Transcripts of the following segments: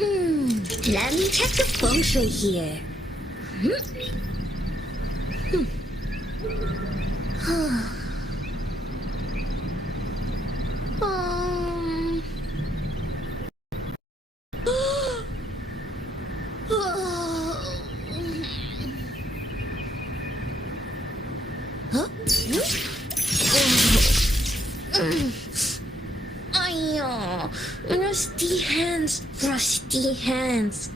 Let me check the feng shui here. Um. Huh? Ayo, rusty hands, rusty hands.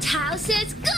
Tao says go!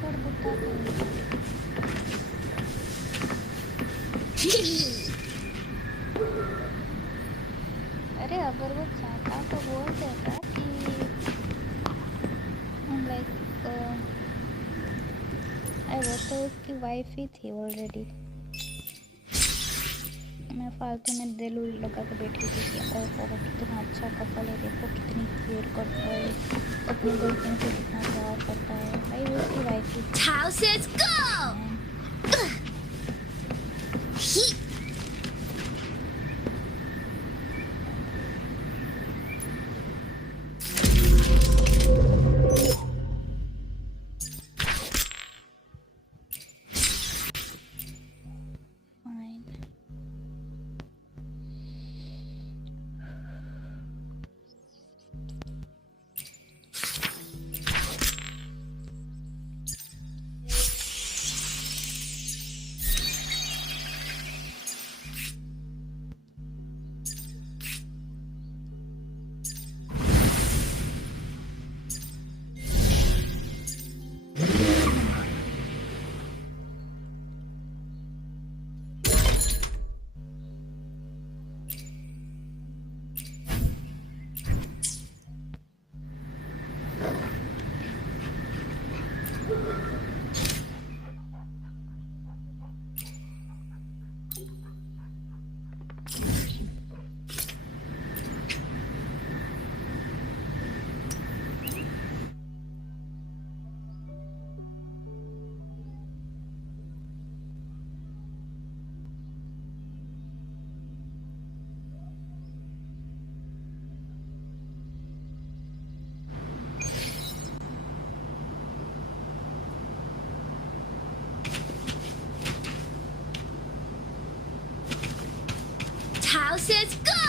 Sir बताते हैं अरे अगर वो चाहता तो बोल देता कि लाइक वो तो उसकी वाइफ ही थी ऑलरेडी। मैं फालतू में दिल लगा के बैठी थी कि ओहो कितना अच्छा कपल है, देखो कितनी केयर करता है, अपनी गर्लफ्रेंड से कितना प्यार करता है। भाई वो उसकी वाइफ ही थी। Houses go! Houses go!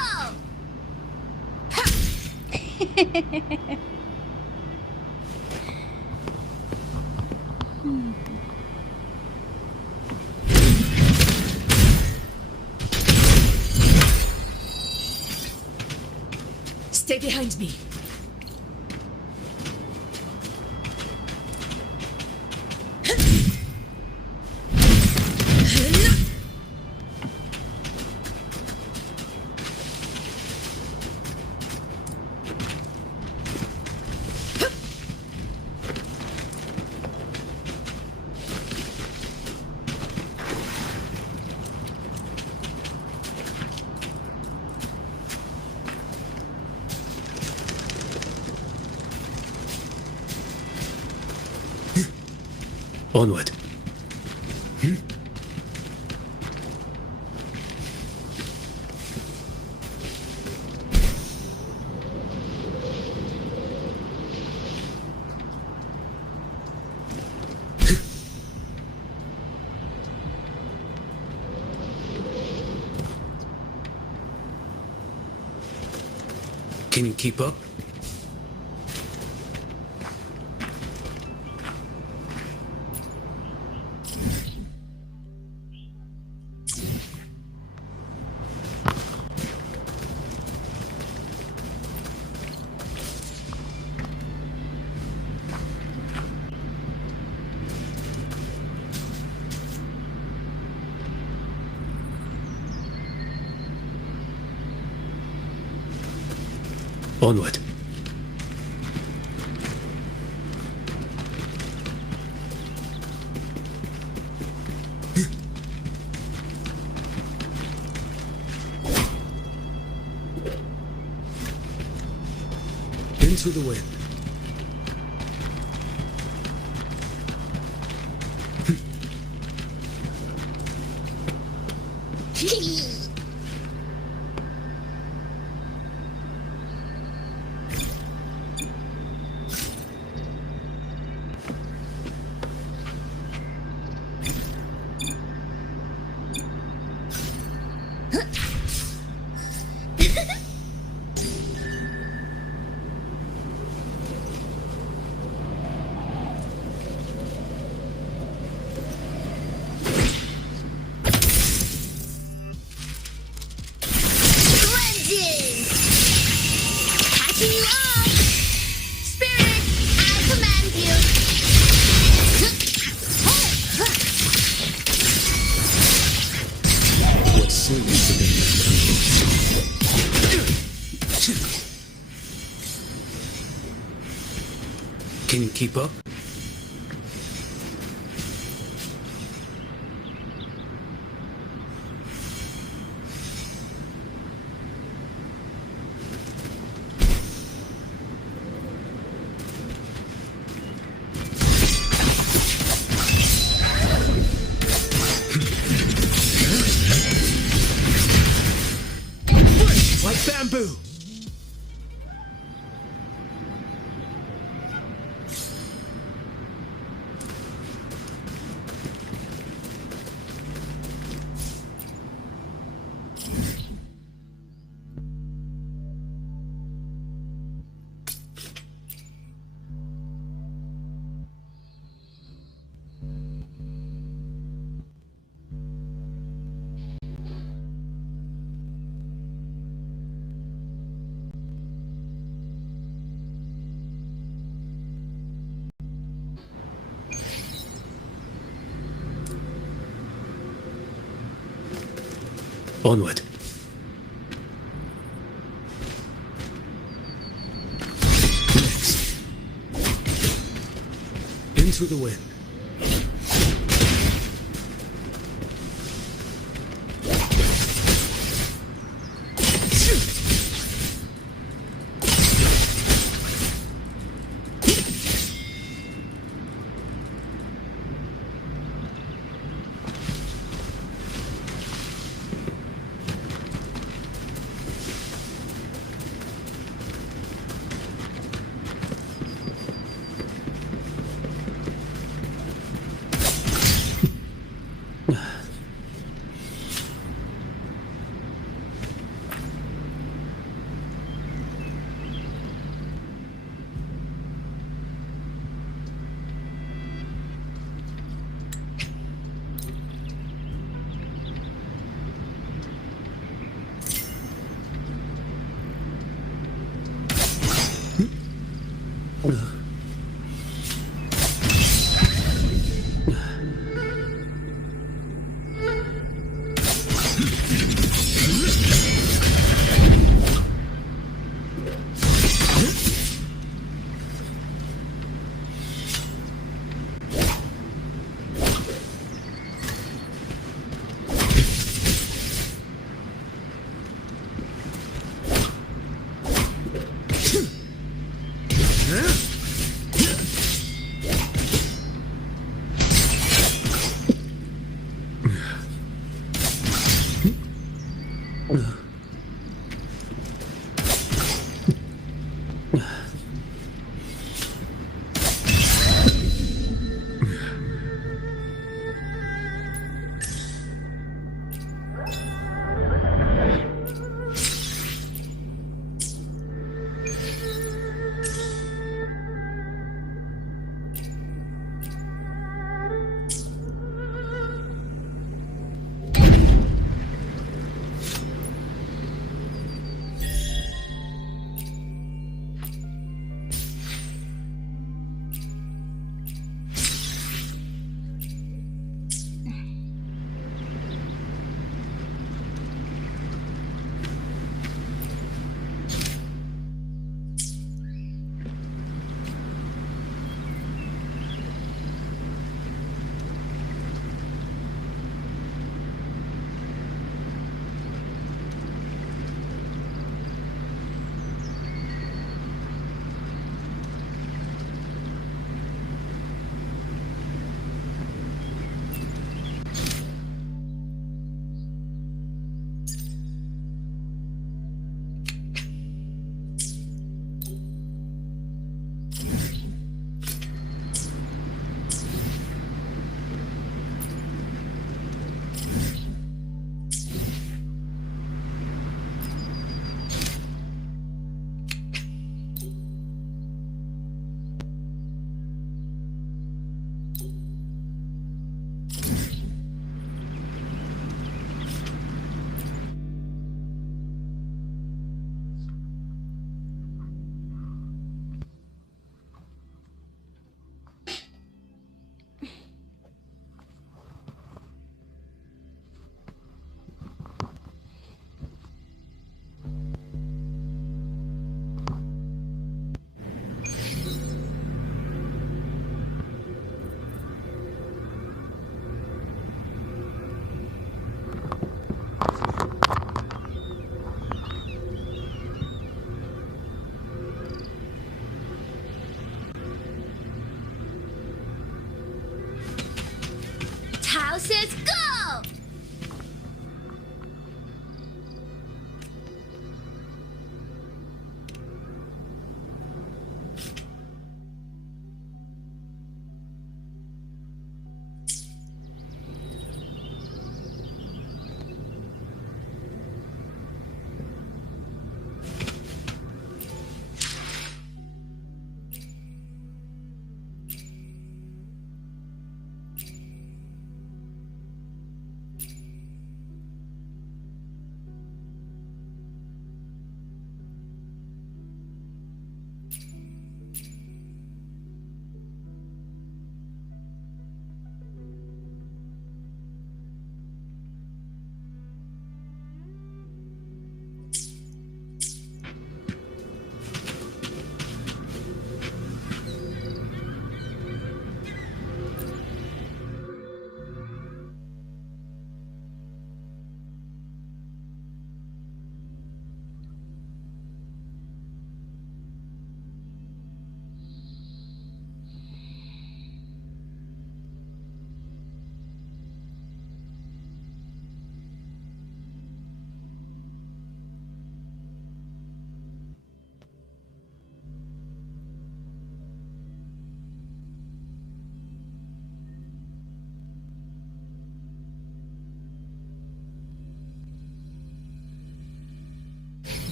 Stay behind me. Onward. Can you keep up? Onward. Into the wind. Catching you up! Spirit, I command you! Can you keep up? Like bamboo! Onward. Next. Into the wind.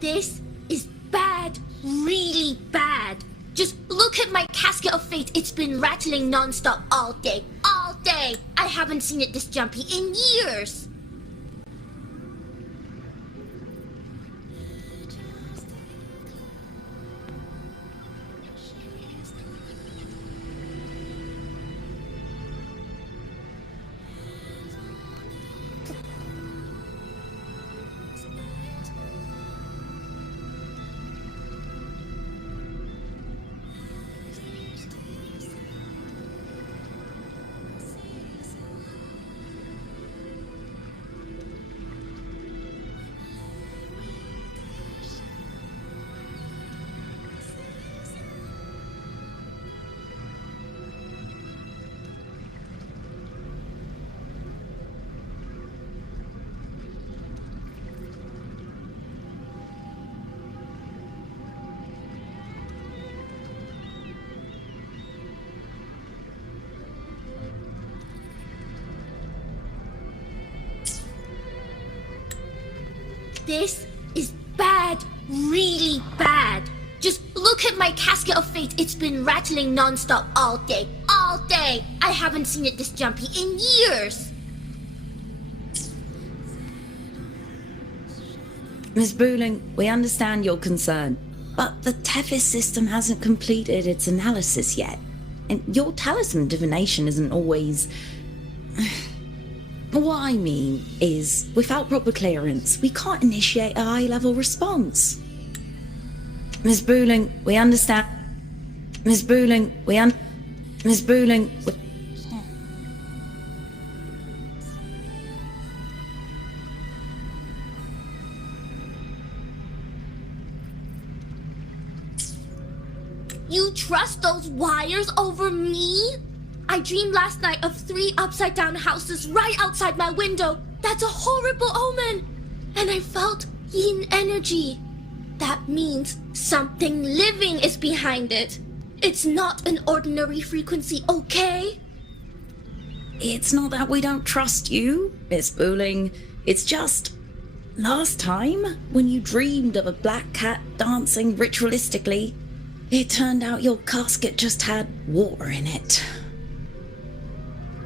This is bad, really bad. Just look at my casket of fate. It's been rattling non-stop all day, all day. I haven't seen it this jumpy in years. This is bad, really bad. Just look at my casket of fate. It's been rattling non-stop all day, all day. I haven't seen it this jumpy in years. Miss Booling, we understand your concern, but the Tethys system hasn't completed its analysis yet. And your talisman divination isn't always... What I mean is, without proper clearance, we can't initiate a high-level response. Miss Booling, we understand... Miss Booling, Miss Booling... You trust those wires over me? I dreamed last night of 3 upside-down houses right outside my window. That's a horrible omen. And I felt yin energy. That means something living is behind it. It's not an ordinary frequency, okay? It's not that we don't trust you, Miss Booling. It's just... Last time, when you dreamed of a black cat dancing ritualistically, it turned out your casket just had water in it.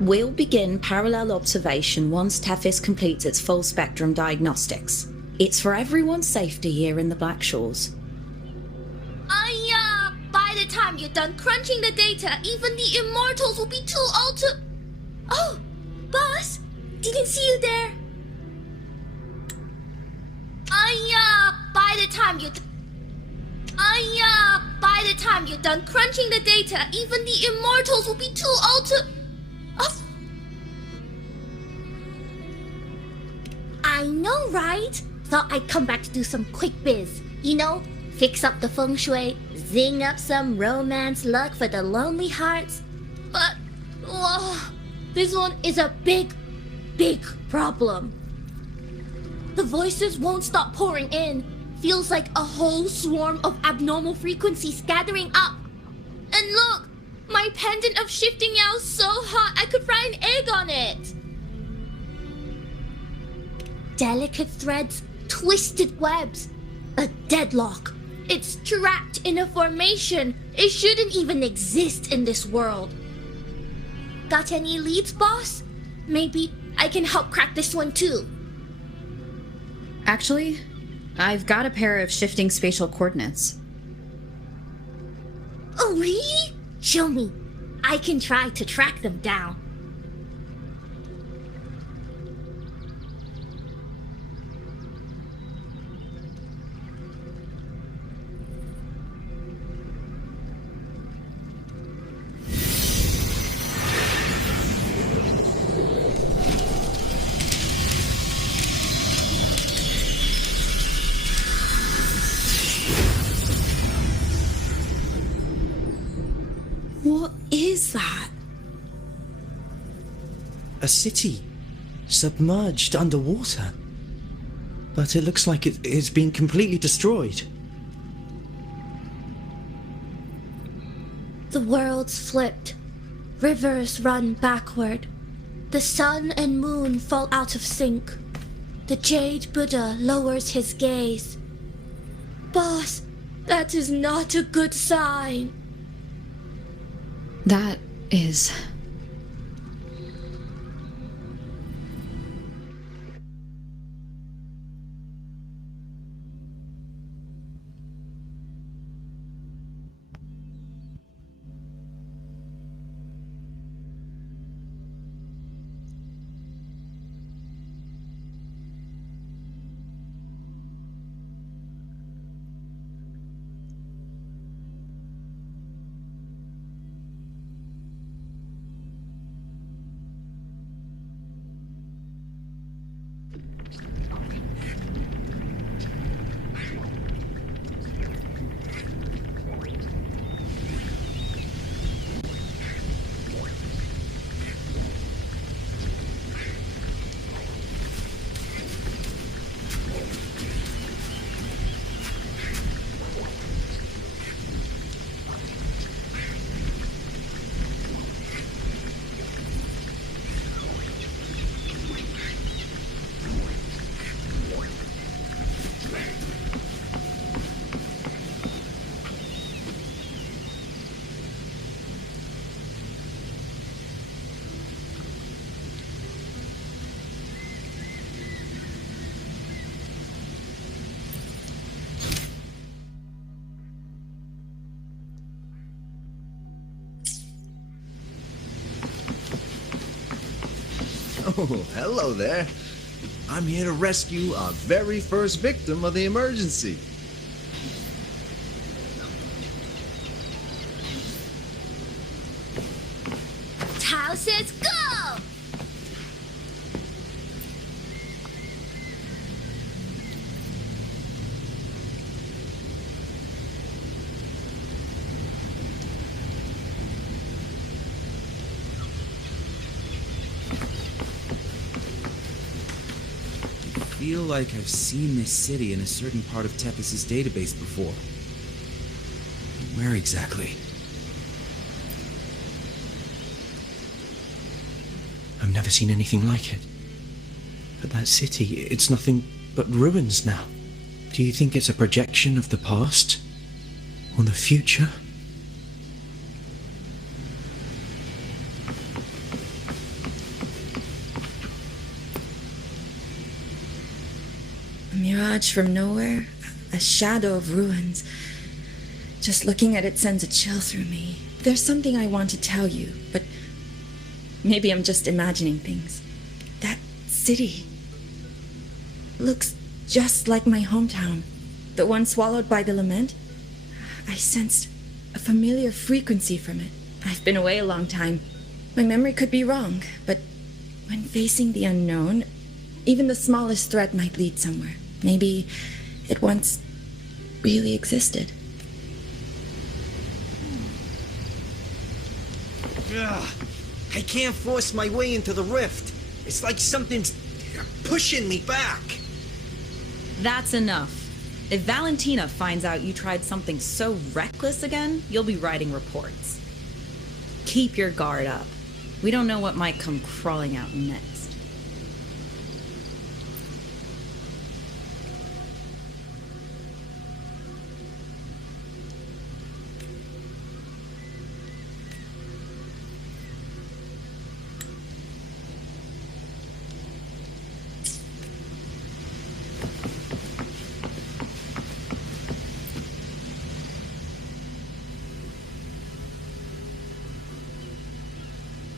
We'll begin parallel observation once Tethys completes its full spectrum diagnostics. It's for everyone's safety here in the Black Shores. By the time you're done crunching the data, even the immortals will be too old to... Oh, boss, didn't see you there. By the time you're... by the time you're done crunching the data, even the immortals will be too old to... Oh. I know, right? Thought I'd come back to do some quick biz. You know, fix up the feng shui, zing up some romance luck for the lonely hearts. But, this one is a big, big problem. The voices won't stop pouring in. Feels like a whole swarm of abnormal frequencies gathering up. And look! My pendant of shifting Meow's so hot I could fry an egg on it! Delicate threads, twisted webs, a deadlock. It's trapped in a formation. It shouldn't even exist in this world. Got any leads, boss? Maybe I can help crack this one too. Actually, I've got a pair of shifting spatial coordinates. Oh, really? Show me. I can try to track them down. What is that? A city, submerged underwater. But it looks like it's been completely destroyed. The world's flipped. Rivers run backward. The sun and moon fall out of sync. The Jade Buddha lowers his gaze. Boss, that is not a good sign. That is. Oh, hello there. I'm here to rescue our very first victim of the emergency. Tao says go! I feel like I've seen this city in a certain part of Tepis' database before. Where exactly? I've never seen anything like it. But that city, it's nothing but ruins now. Do you think it's a projection of the past? Or the future? A mirage from nowhere, a shadow of ruins. Just looking at it sends a chill through me. There's something I want to tell you, but maybe I'm just imagining things. That city looks just like my hometown, the one swallowed by the lament. I sensed a familiar frequency from it. I've been away a long time. My memory could be wrong, but when facing the unknown, even the smallest threat might lead somewhere. Maybe it once really existed. Ugh, I can't force my way into the rift. It's like something's pushing me back. That's enough. If Valentina finds out you tried something so reckless again, you'll be writing reports. Keep your guard up. We don't know what might come crawling out next.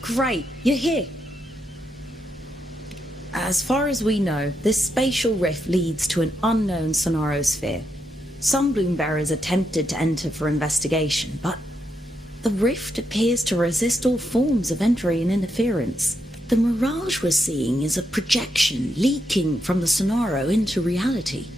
Great, you're here. As far as we know, this spatial rift leads to an unknown sonorosphere. Some bloom-bearers attempted to enter for investigation, but the rift appears to resist all forms of entry and interference. The mirage we're seeing is a projection leaking from the sonoro into reality.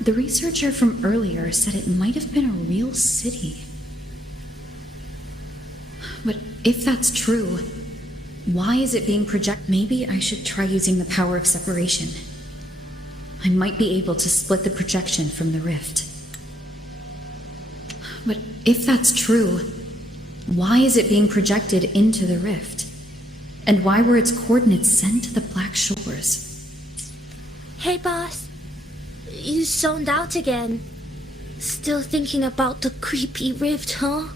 The researcher from earlier said it might have been a real city. But if that's true, why is it being projected? Maybe I should try using the power of separation. I might be able to split the projection from the rift. But if that's true, why is it being projected into the rift? And why were its coordinates sent to the Black Shores? Hey, boss. You zoned out again. Still thinking about the creepy rift, huh?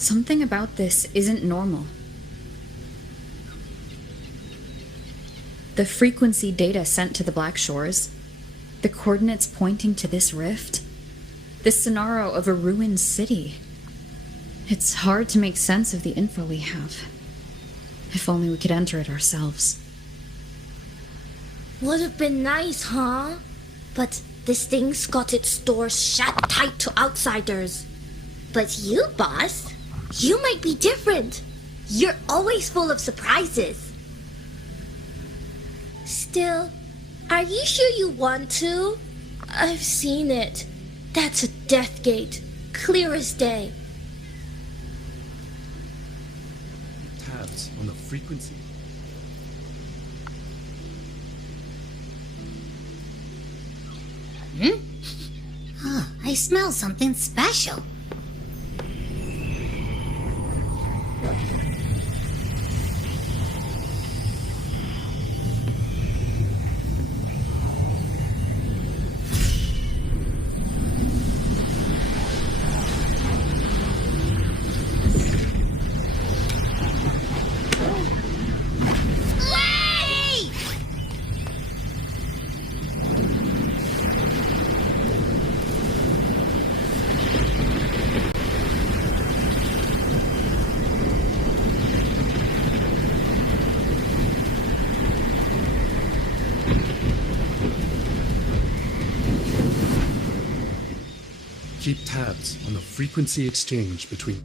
Something about this isn't normal. The frequency data sent to the Black Shores, the coordinates pointing to this rift, the scenario of a ruined city. It's hard to make sense of the info we have. If only we could enter it ourselves. Would have been nice, huh? But this thing's got its doors shut tight to outsiders. But you, boss, you might be different. You're always full of surprises. Still, are you sure you want to? I've seen it. That's a death gate, clear as day. Tabs on the frequency. I smell something special. Keep tabs on the frequency exchange between...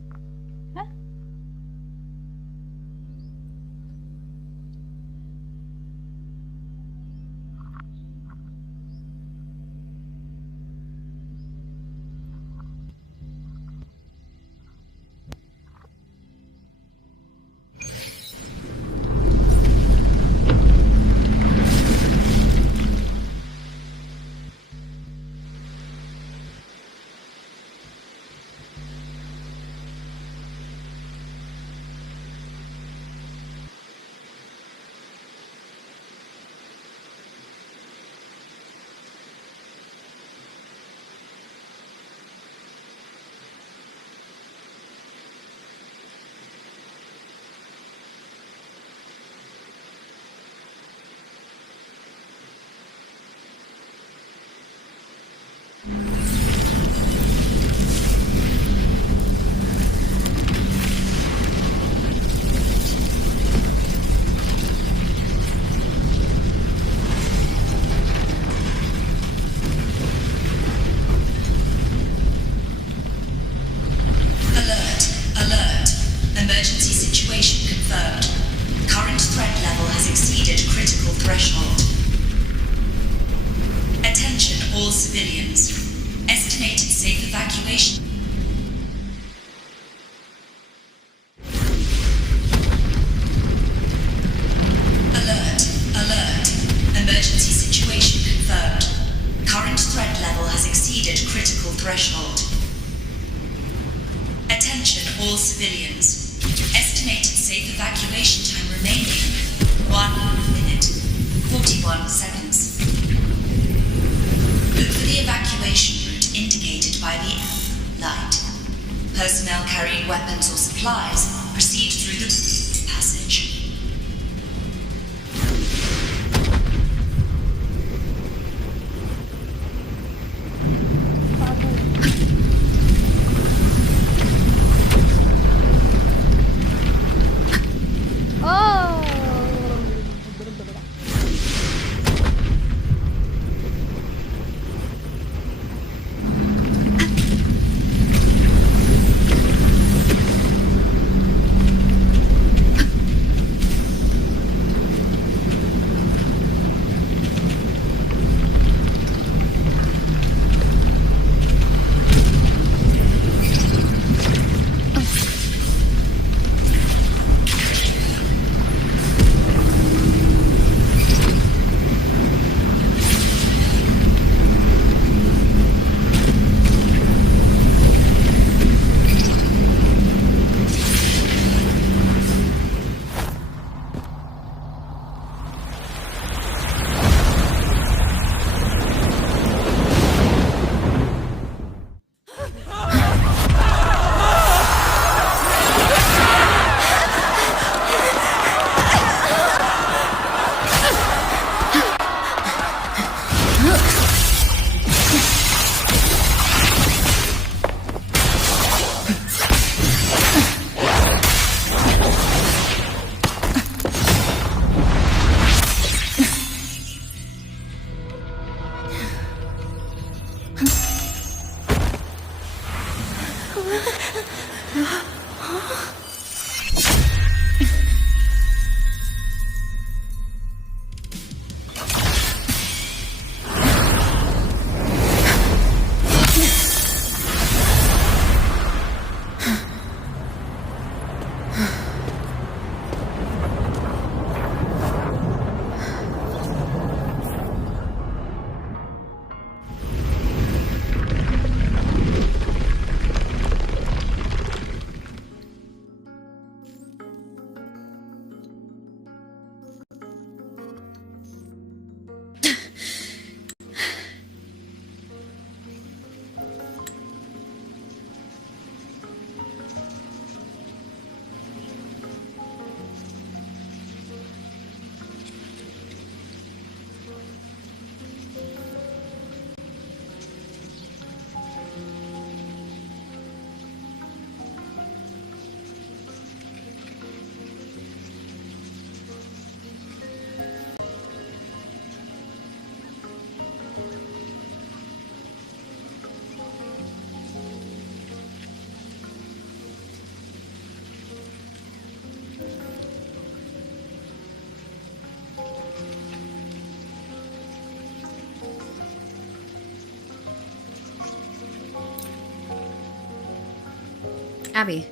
Abby?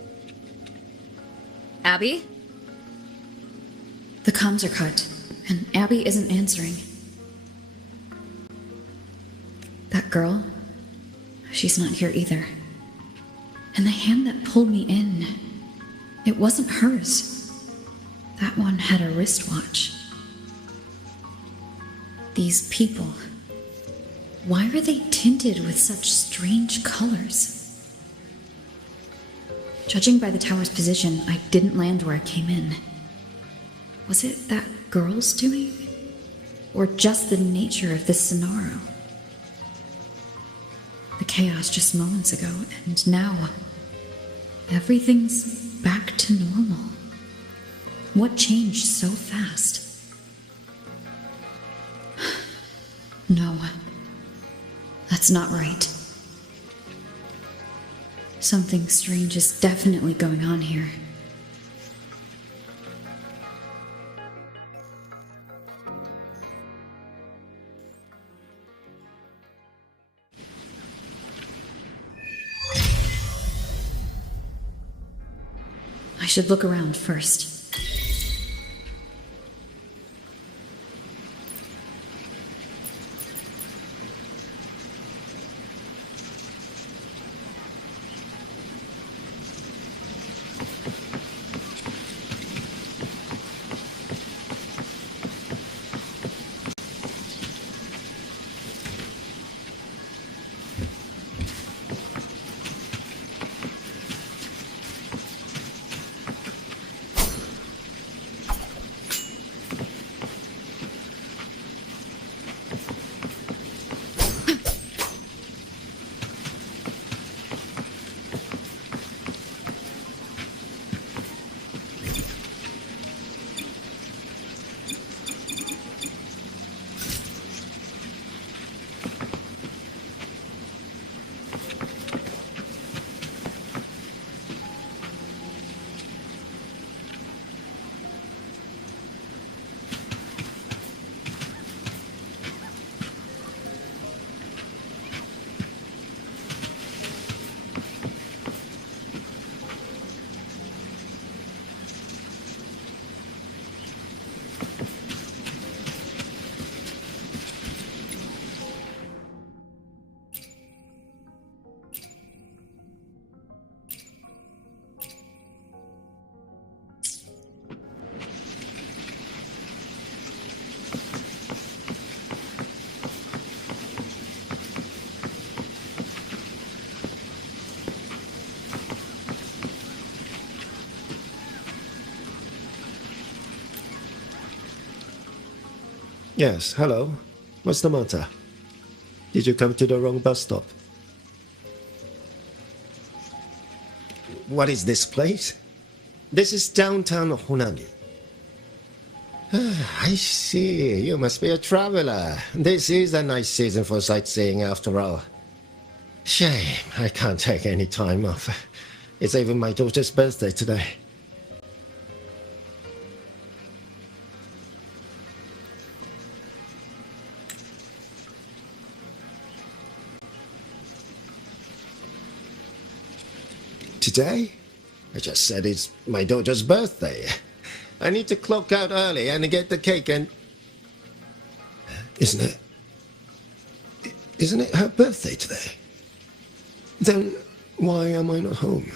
Abby? The comms are cut, and Abby isn't answering. That girl, she's not here either. And the hand that pulled me in, it wasn't hers. That one had a wristwatch. These people, why are they tinted with such strange colors? Judging by the tower's position, I didn't land where I came in. Was it that girl's doing? Or just the nature of this scenario? The chaos just moments ago, and now everything's back to normal. What changed so fast? No, that's not right. Something strange is definitely going on here. I should look around first. Yes, hello. What's the matter? Did you come to the wrong bus stop? What is this place? This is downtown Honami. I see. You must be a traveler. This is a nice season for sightseeing after all. Shame, I can't take any time off. It's even my daughter's birthday today. Today? I just said it's my daughter's birthday. I need to clock out early and get the cake and... Isn't it her birthday today? Then why am I not home?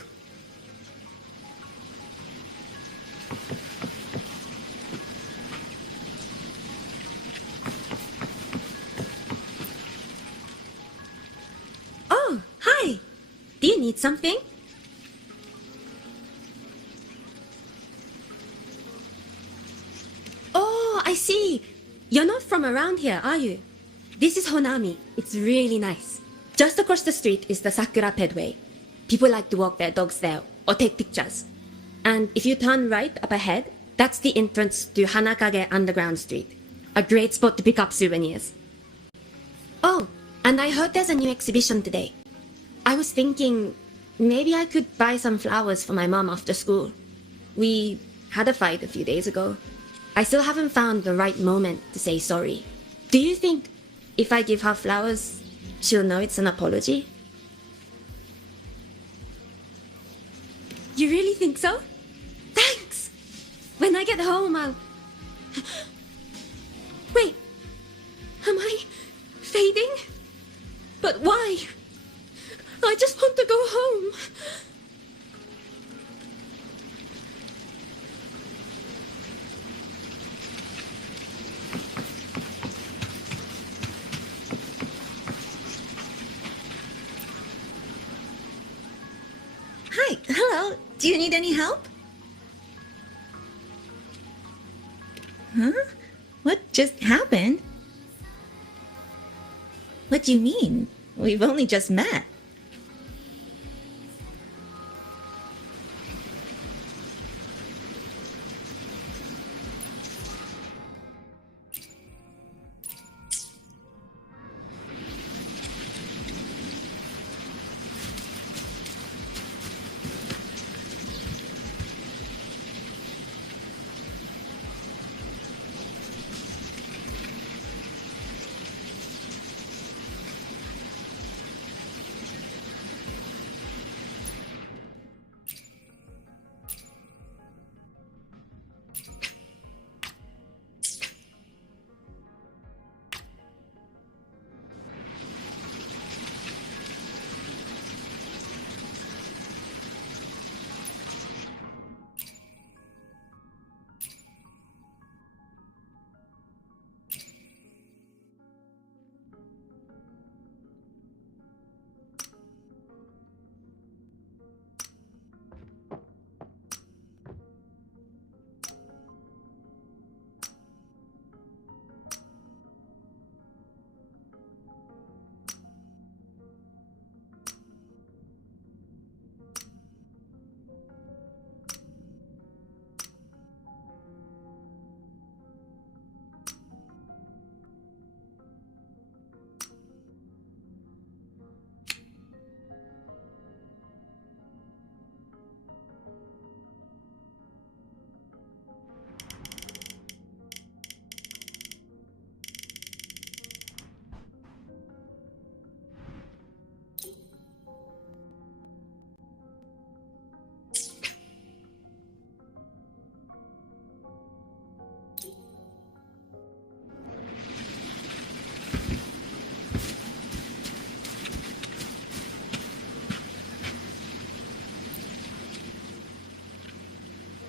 Oh, hi. Do you need something? Oh, I see. You're not from around here, are you? This is Honami. It's really nice. Just across the street is the Sakura Pedway. People like to walk their dogs there or take pictures. And if you turn right up ahead, that's the entrance to Hanakage Underground Street. A great spot to pick up souvenirs. Oh, and I heard there's a new exhibition today. I was thinking maybe I could buy some flowers for my mom after school. We had a fight a few days ago. I still haven't found the right moment to say sorry. Do you think if I give her flowers, she'll know it's an apology? You really think so? Thanks! When I get home, I'll... Wait, am I fading? But why? I just want to go home. Hi, hello. Do you need any help? Huh? What just happened? What do you mean? We've only just met.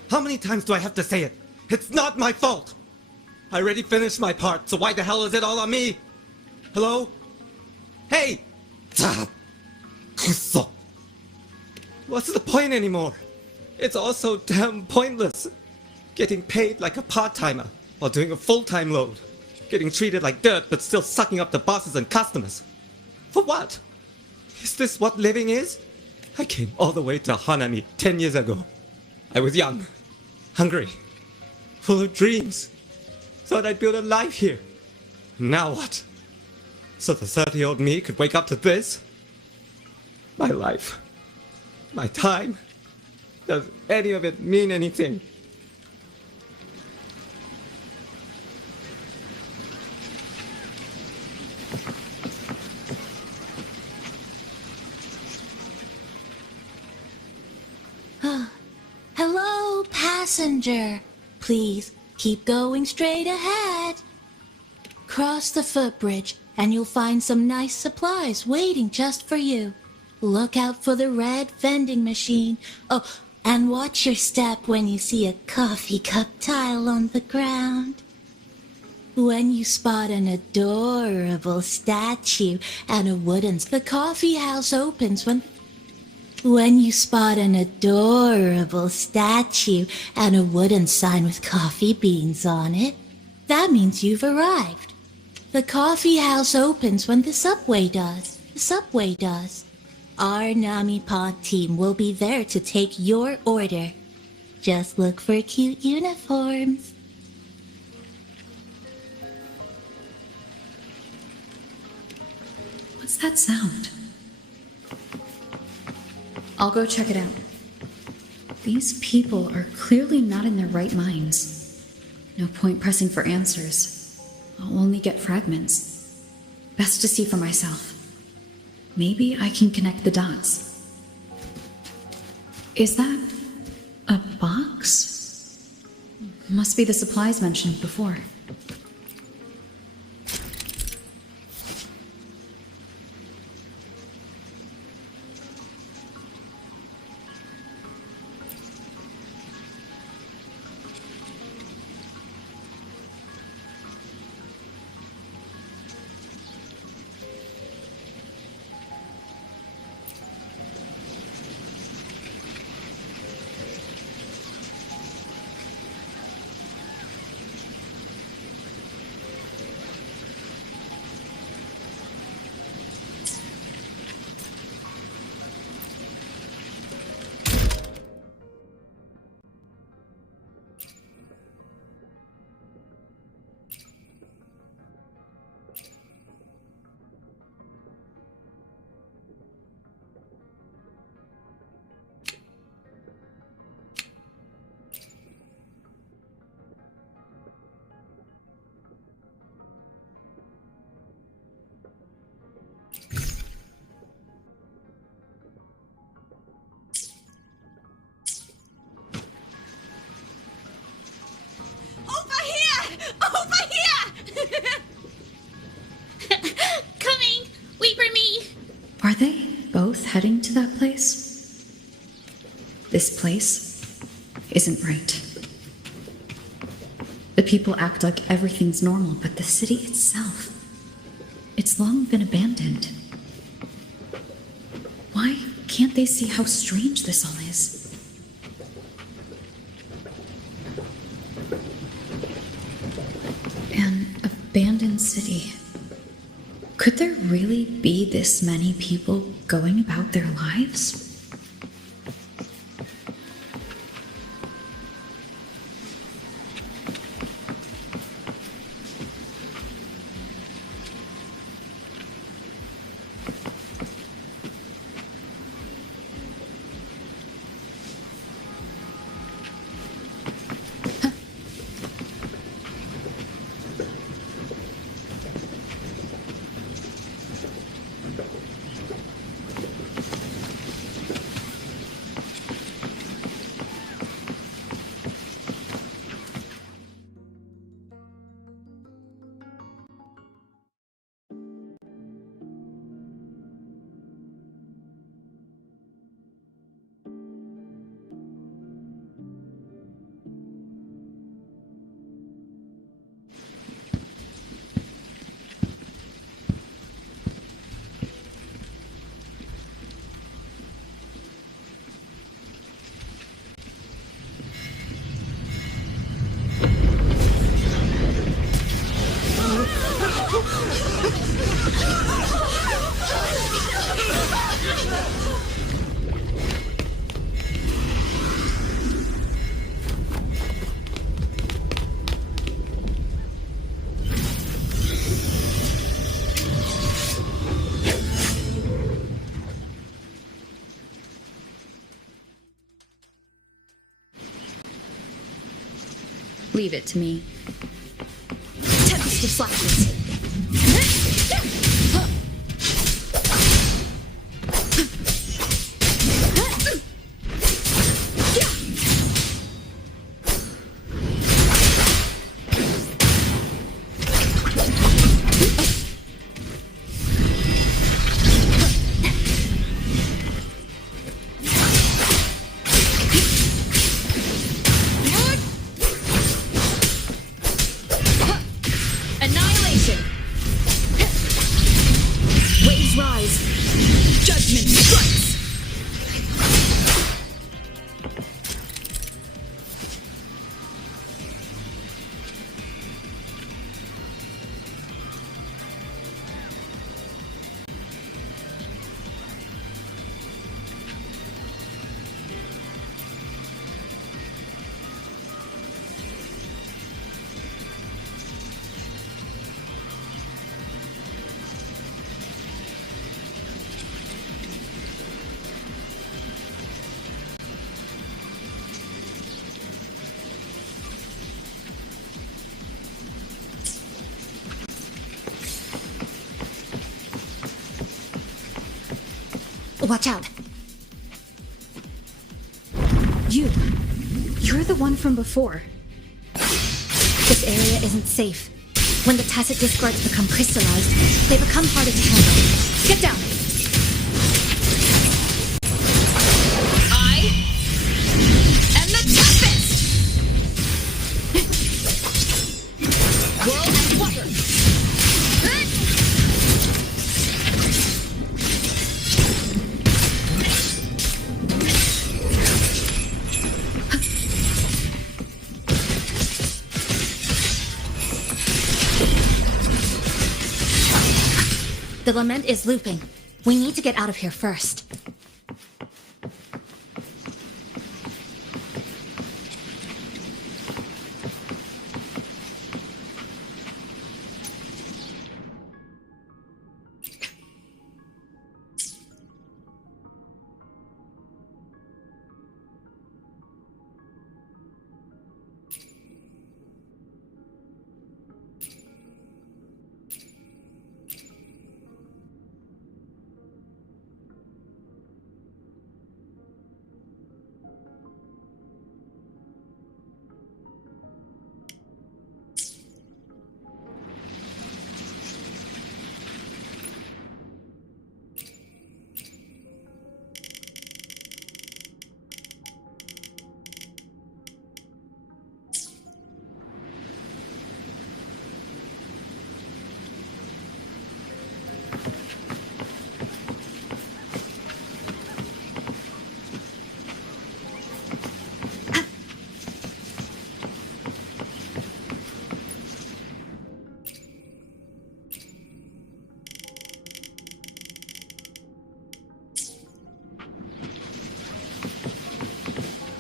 How many times do I have to say it? It's not my fault! I already finished my part, so why the hell is it all on me? Hello? Hey! Kusso. What's the point anymore? It's all so damn pointless. Getting paid like a part-timer while doing a full-time load. Getting treated like dirt but still sucking up the bosses and customers. For what? Is this what living is? I came all the way to Hanami 10 years ago. I was young, hungry, full of dreams. Thought I'd build a life here. Now what? So the 30-year-old me could wake up to this? My life, my time, Does any of it mean anything? Hello, passenger. Please keep going straight ahead. Cross the footbridge and you'll find some nice supplies waiting just for you. Look out for the red vending machine. Oh, and watch your step when you see a coffee cup tile on the ground. When you spot an adorable statue and a wooden, the coffee house opens when you spot an adorable statue and a wooden sign with coffee beans on it, that means you've arrived. The coffee house opens when the subway does. The subway does. Our Nami Pod team will be there to take your order. Just look for cute uniforms. What's that sound? I'll go check it out. These people are clearly not in their right minds. No point pressing for answers. I'll only get fragments. Best to see for myself. Maybe I can connect the dots. Is that a box? Must be the supplies mentioned before. Coming! Wait for me! Are they both heading to that place? This place isn't right. The people act like everything's normal, but the city itself, it's long been abandoned. Why can't they see how strange this all is? An abandoned city. Could there really be this many people going about their lives? Leave it to me. Tempest of flashes. Annihilation! Waves rise. Judgment strikes. Watch out. You're the one from before. This area isn't safe. When the tacit discords become crystallized, they become harder to handle. Get down! I am the Tempest! World and water! The lament is looping. We need to get out of here first.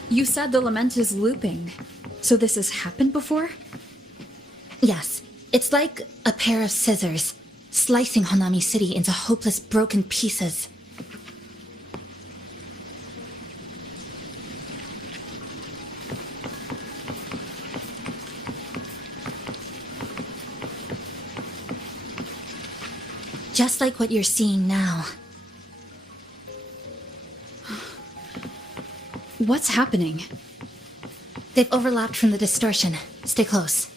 You said the lament is looping. So this has happened before? Yes, it's like a pair of scissors, slicing Honami City into hopeless broken pieces. Just like what you're seeing now. What's happening? They've overlapped from the distortion. Stay close.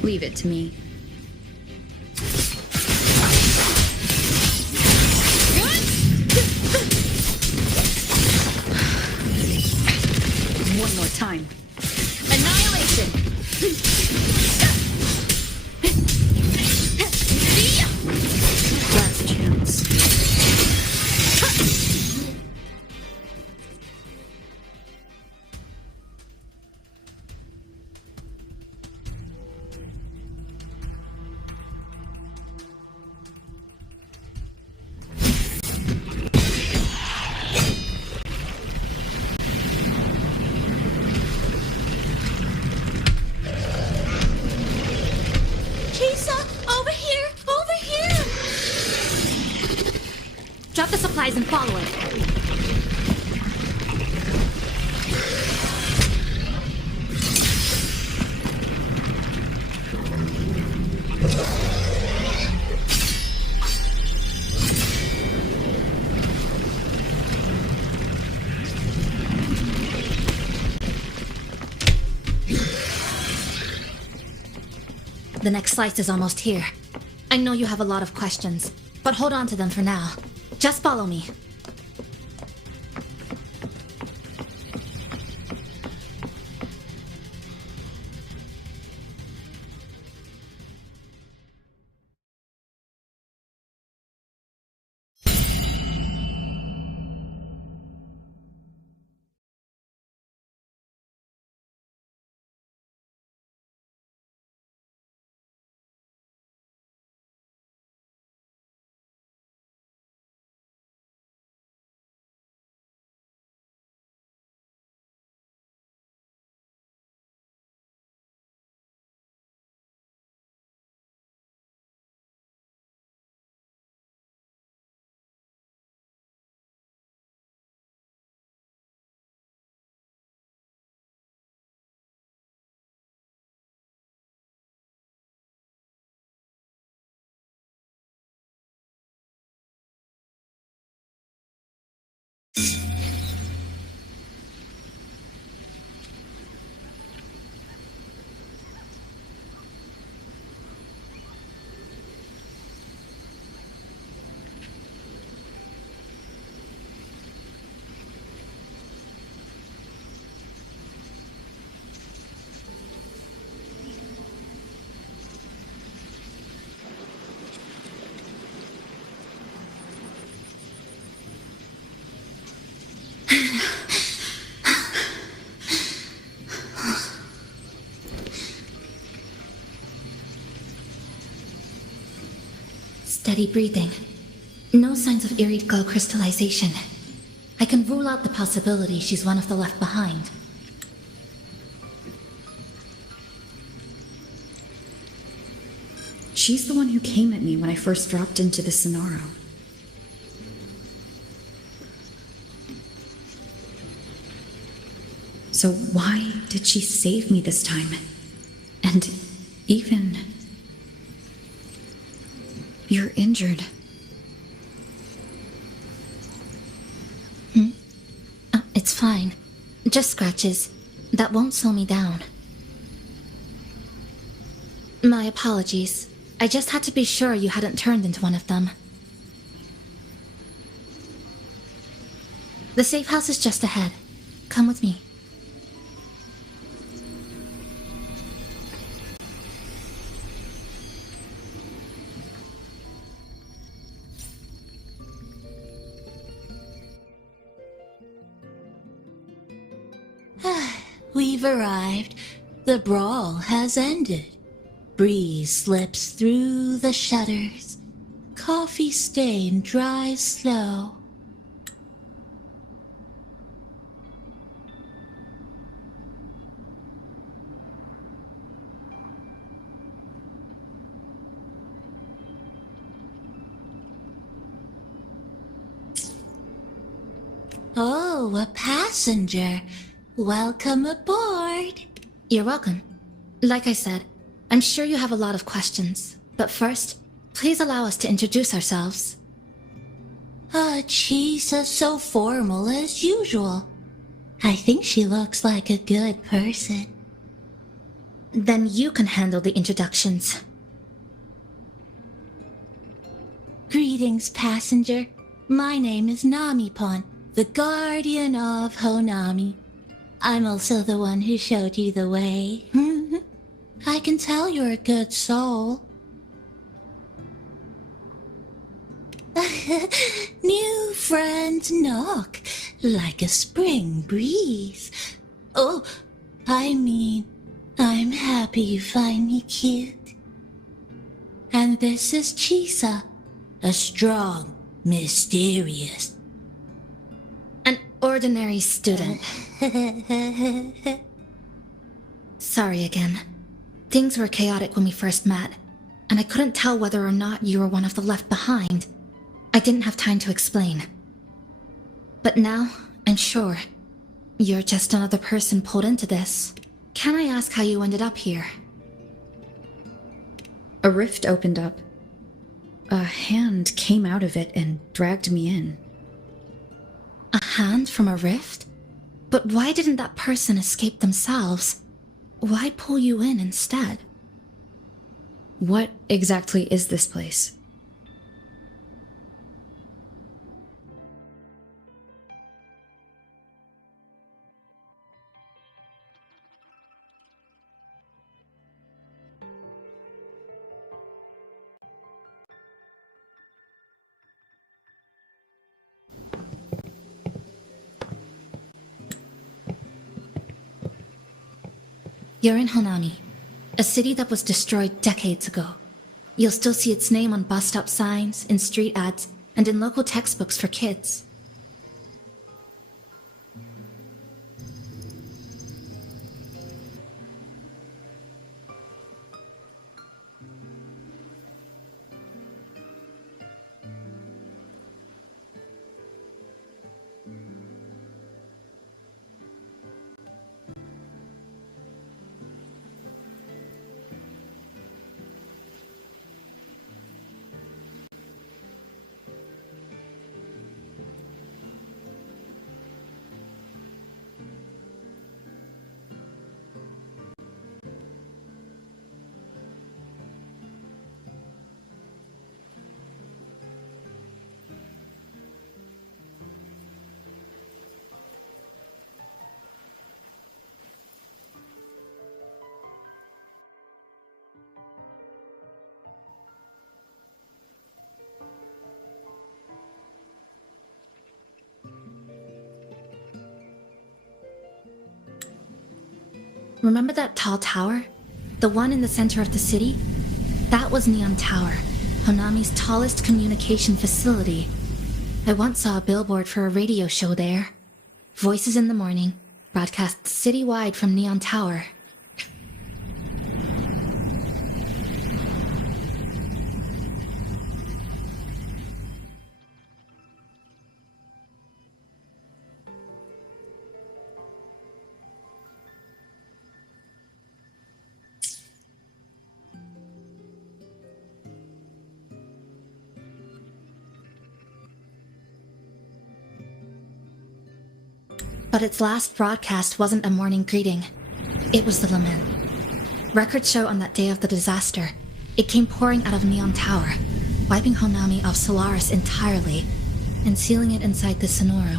Leave it to me. One more time. Annihilation! Grab the supplies and follow it. The next slice is almost here. I know you have a lot of questions, but hold on to them for now. Just follow me. Steady breathing. No signs of iridical crystallization. I can rule out the possibility she's one of the left behind. She's the one who came at me when I first dropped into the Sonaro. So why did she save me this time? And even... You're injured. It's fine. Just scratches. That won't slow me down. My apologies. I just had to be sure you hadn't turned into one of them. The safe house is just ahead. Come with me. We've arrived. The brawl has ended. Breeze slips through the shutters. Coffee stain dries slow. Oh, a passenger. Welcome aboard. You're welcome. Like I said, I'm sure you have a lot of questions. But first, please allow us to introduce ourselves. She's so formal as usual. I think she looks like a good person. Then you can handle the introductions. Greetings, passenger. My name is Namipon, the guardian of Honami. I'm also the one who showed you the way. I can tell you're a good soul. New friends knock like a spring breeze. Oh, I mean, I'm happy you find me cute. And this is Chisa, a strong, mysterious... An ordinary student. Sorry again. Things were chaotic when we first met, and I couldn't tell whether or not you were one of the left behind. I didn't have time to explain. But now, I'm sure. You're just another person pulled into this. Can I ask how you ended up here? A rift opened up. A hand came out of it and dragged me in. A hand from a rift? But why didn't that person escape themselves? Why pull you in instead? What exactly is this place? You're in Honami, a city that was destroyed decades ago. You'll still see its name on bus stop signs, in street ads, and in local textbooks for kids. Remember that tall tower? The one in the center of the city? That was Neon Tower, Honami's tallest communication facility. I once saw a billboard for a radio show there. Voices in the morning, broadcast citywide from Neon Tower. But its last broadcast wasn't a morning greeting. It was the lament. Records show on that day of the disaster, it came pouring out of Neon Tower, wiping Honami off Solaris entirely, and sealing it inside the Sonoru.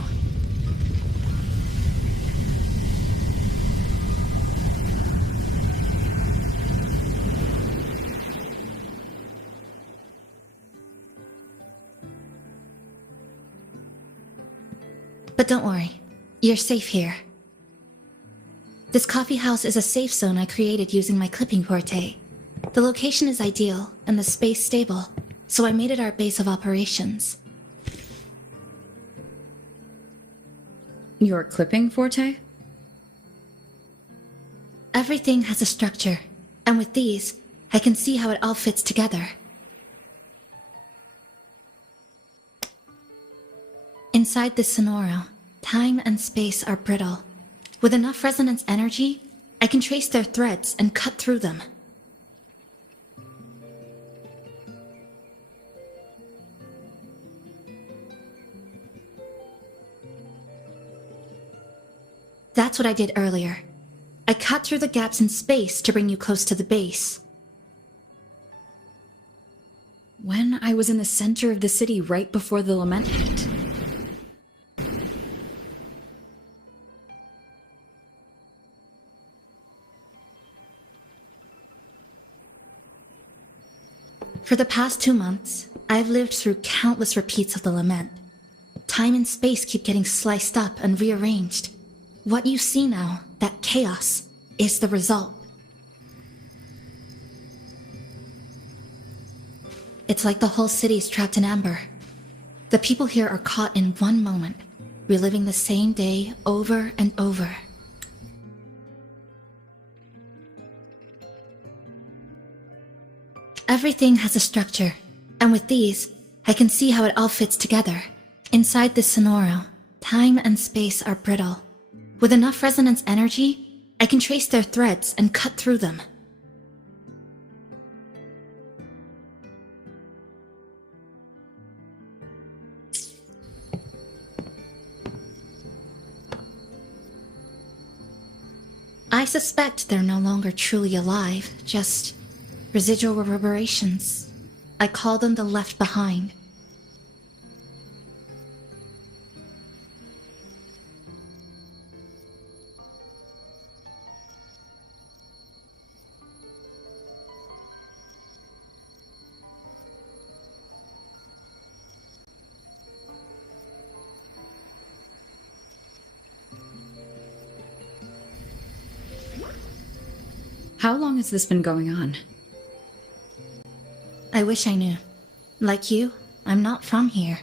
But don't worry. You're safe here. This coffee house is a safe zone I created using my clipping porte. The location is ideal and the space stable, so I made it our base of operations. Your clipping forte? Everything has a structure, and with these, I can see how it all fits together. Inside this Sonoru, time and space are brittle. With enough resonance energy, I can trace their threads and cut through them. That's what I did earlier. I cut through the gaps in space to bring you close to the base. When I was in the center of the city right before the lament hit. For the past 2 months, I've lived through countless repeats of the lament. Time and space keep getting sliced up and rearranged. What you see now, that chaos, is the result. It's like the whole city's trapped in amber. The people here are caught in one moment, reliving the same day over and over. Everything has a structure, and with these, I can see how it all fits together. Inside this sonoro, time and space are brittle. With enough resonance energy, I can trace their threads and cut through them. I suspect they're no longer truly alive, just residual reverberations. I call them the left behind. How long has this been going on? I wish I knew. Like you, I'm not from here.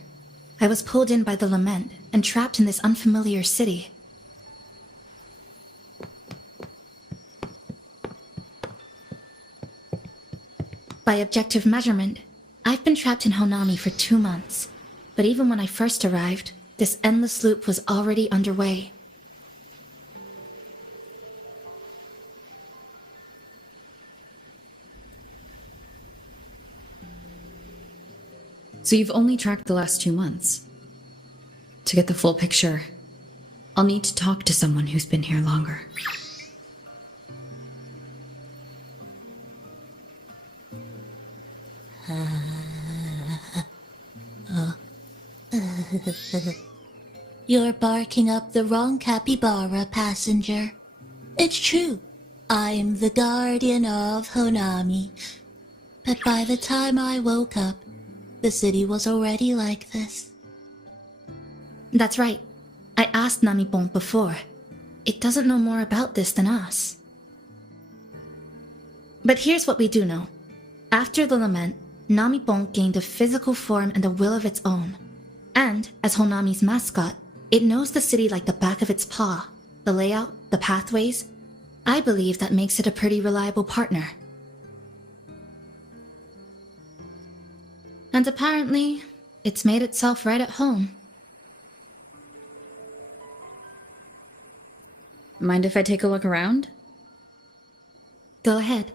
I was pulled in by the lament and trapped in this unfamiliar city. By objective measurement, I've been trapped in Honami for 2 months. But even when I first arrived, this endless loop was already underway. So you've only tracked the last 2 months. To get the full picture, I'll need to talk to someone who's been here longer. You're barking up the wrong capybara, passenger. It's true. I'm the guardian of Honami. But by the time I woke up, the city was already like this. That's right. I asked Namipon before. It doesn't know more about this than us. But here's what we do know. After the lament, Namipon gained a physical form and a will of its own. And, as Honami's mascot, it knows the city like the back of its paw. The layout, the pathways. I believe that makes it a pretty reliable partner. And apparently, it's made itself right at home. Mind if I take a look around? Go ahead.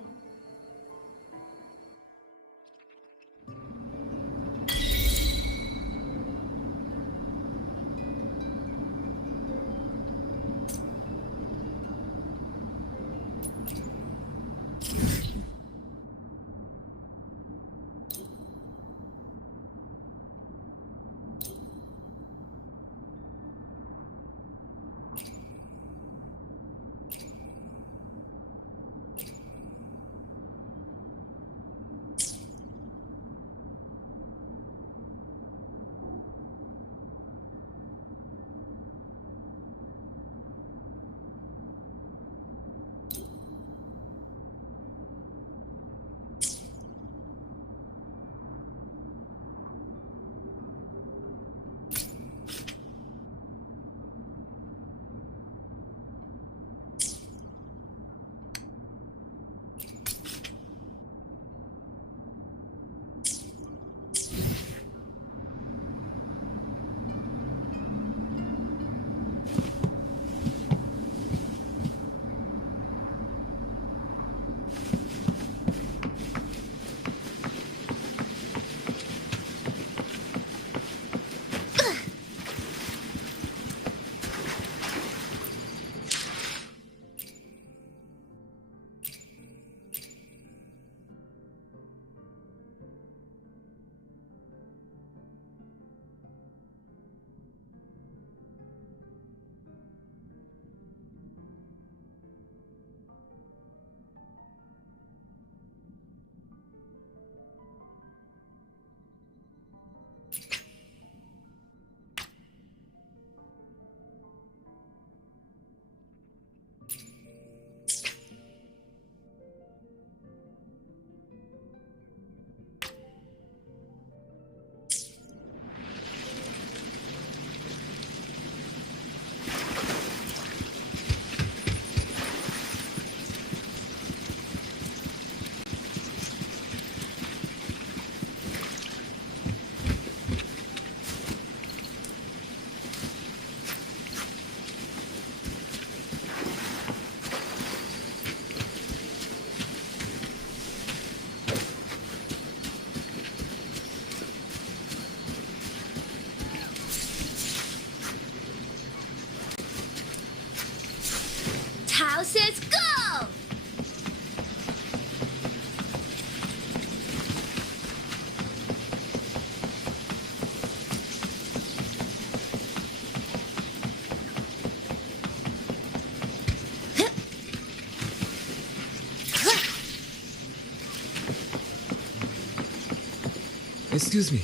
Excuse me.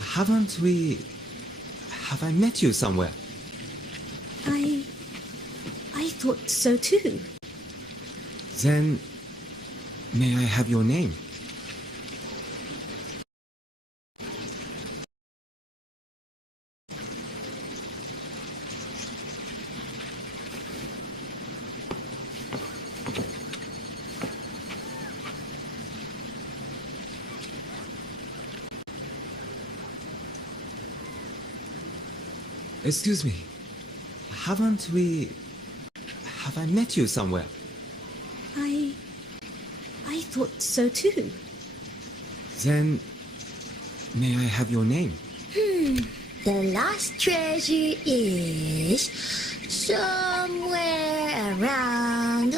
Haven't we... Have I met you somewhere? I thought so too. Then... May I have your name? Excuse me. Haven't we... Have I met you somewhere? I thought so too. Then... May I have your name? The lost treasure is somewhere around.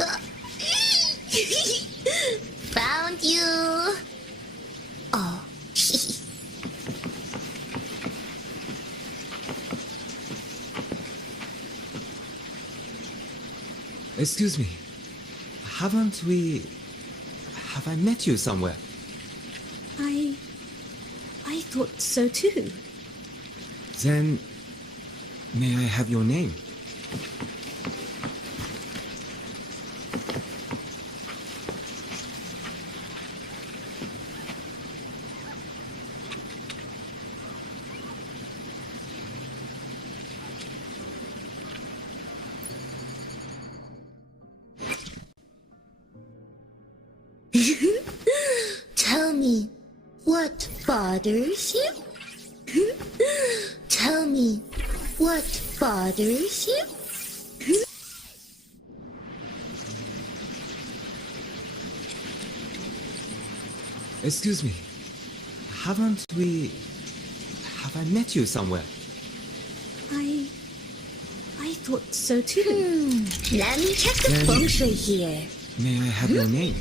Found you. Oh. Excuse me. Haven't we... Have I met you somewhere? I thought so too. Then... May I have your name? Tell me, what bothers you? Tell me, what bothers you? Excuse me. Haven't we... Have I met you somewhere? I thought so too. Let me check the Then- feng shui here. May I have your name?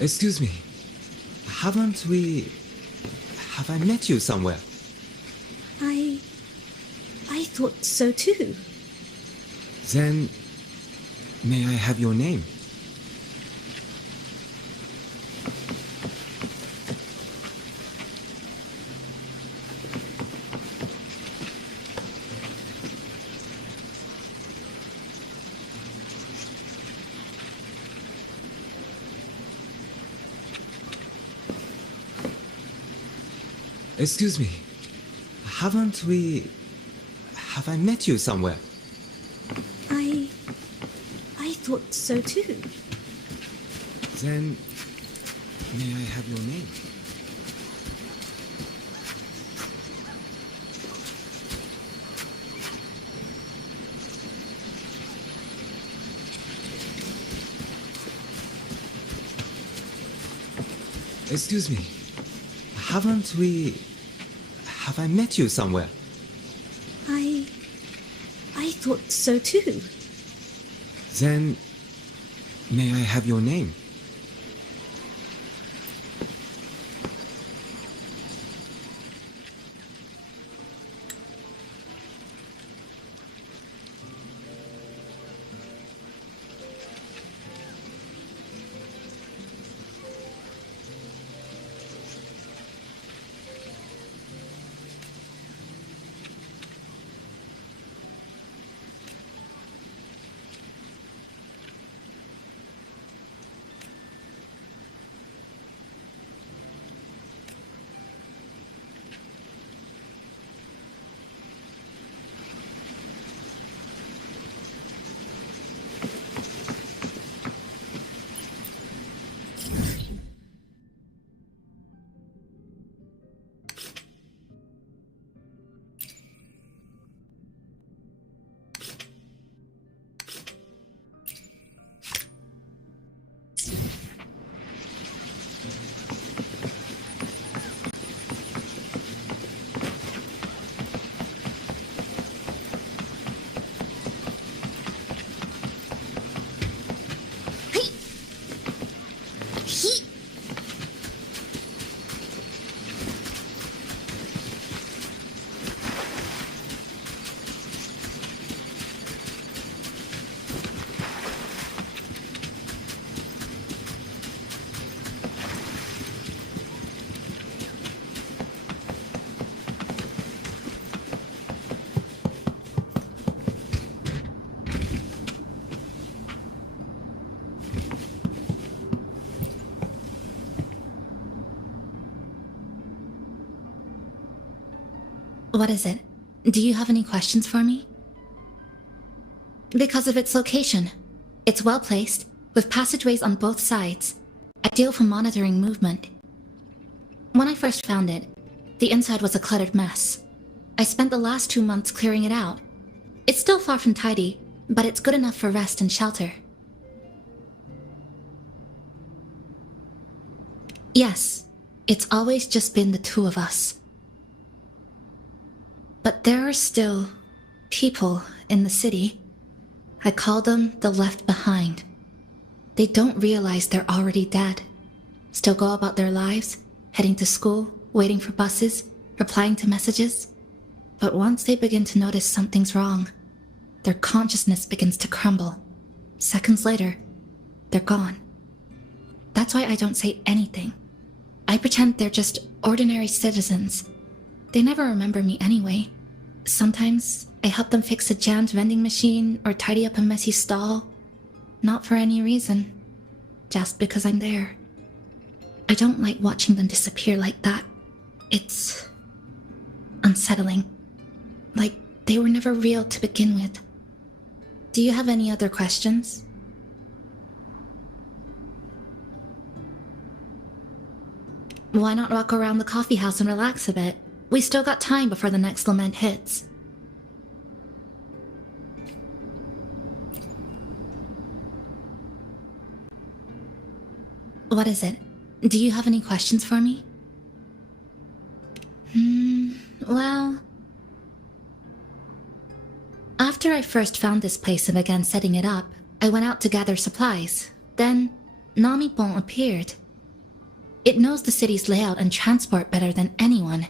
Excuse me. Haven't we... Have I met you somewhere? I thought so too. Then... May I have your name? Excuse me. Haven't we... Have I met you somewhere? I thought so too. Then... May I have your name? Excuse me. Haven't we... Have I met you somewhere? I thought so too. Then... May I have your name? What is it? Do you have any questions for me? Because of its location. It's well placed, with passageways on both sides, ideal for monitoring movement. When I first found it, the inside was a cluttered mess. I spent the last 2 months clearing it out. It's still far from tidy, but it's good enough for rest and shelter. Yes, it's always just been the two of us. But there are still people in the city. I call them the left behind. They don't realize they're already dead. Still go about their lives, heading to school, waiting for buses, replying to messages. But once they begin to notice something's wrong, their consciousness begins to crumble. Seconds later, they're gone. That's why I don't say anything. I pretend they're just ordinary citizens. They never remember me anyway. Sometimes I help them fix a jammed vending machine or tidy up a messy stall. Not for any reason. Just because I'm there. I don't like watching them disappear like that. It's unsettling. Like they were never real to begin with. Do you have any other questions? Why not walk around the coffee house and relax a bit? We still got time before the next lament hits. What is it? Do you have any questions for me? Well... After I first found this place and began setting it up, I went out to gather supplies. Then, Namipon appeared. It knows the city's layout and transport better than anyone.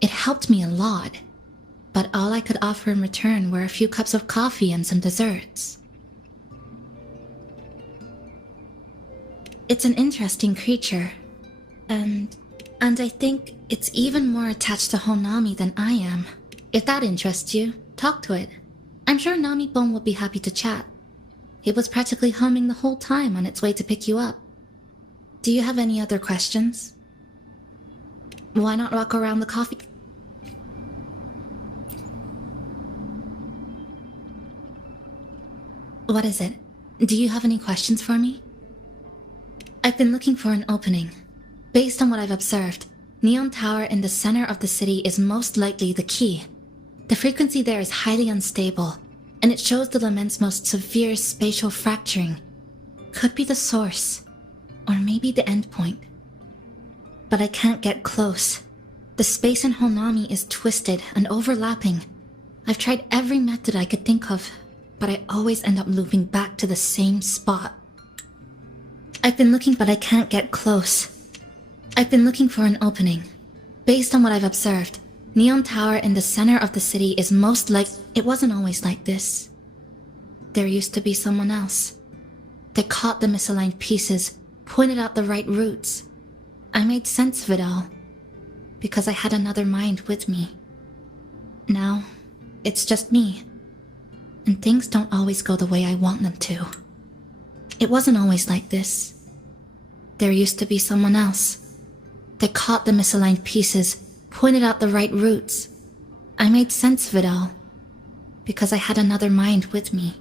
It helped me a lot. But all I could offer in return were a few cups of coffee and some desserts. It's an interesting creature. And I think it's even more attached to Honami than I am. If that interests you, talk to it. I'm sure Namipon will be happy to chat. It was practically humming the whole time on its way to pick you up. Do you have any other questions? Why not walk around the coffee... What is it? Do you have any questions for me? I've been looking for an opening. Based on what I've observed, Neon Tower in the center of the city is most likely the key. The frequency there is highly unstable, and it shows the lament's most severe spatial fracturing. Could be the source, or maybe the endpoint. But I can't get close. The space in Honami is twisted and overlapping. I've tried every method I could think of, but I always end up looping back to the same spot. I've been looking, but I can't get close. I've been looking for an opening. Based on what I've observed, Neon Tower in the center of the city is most like... It wasn't always like this. There used to be someone else. They caught the misaligned pieces, pointed out the right routes. I made sense of it all, because I had another mind with me. Now, it's just me. And things don't always go the way I want them to. It wasn't always like this. There used to be someone else. They caught the misaligned pieces, pointed out the right routes. I made sense of it all, because I had another mind with me.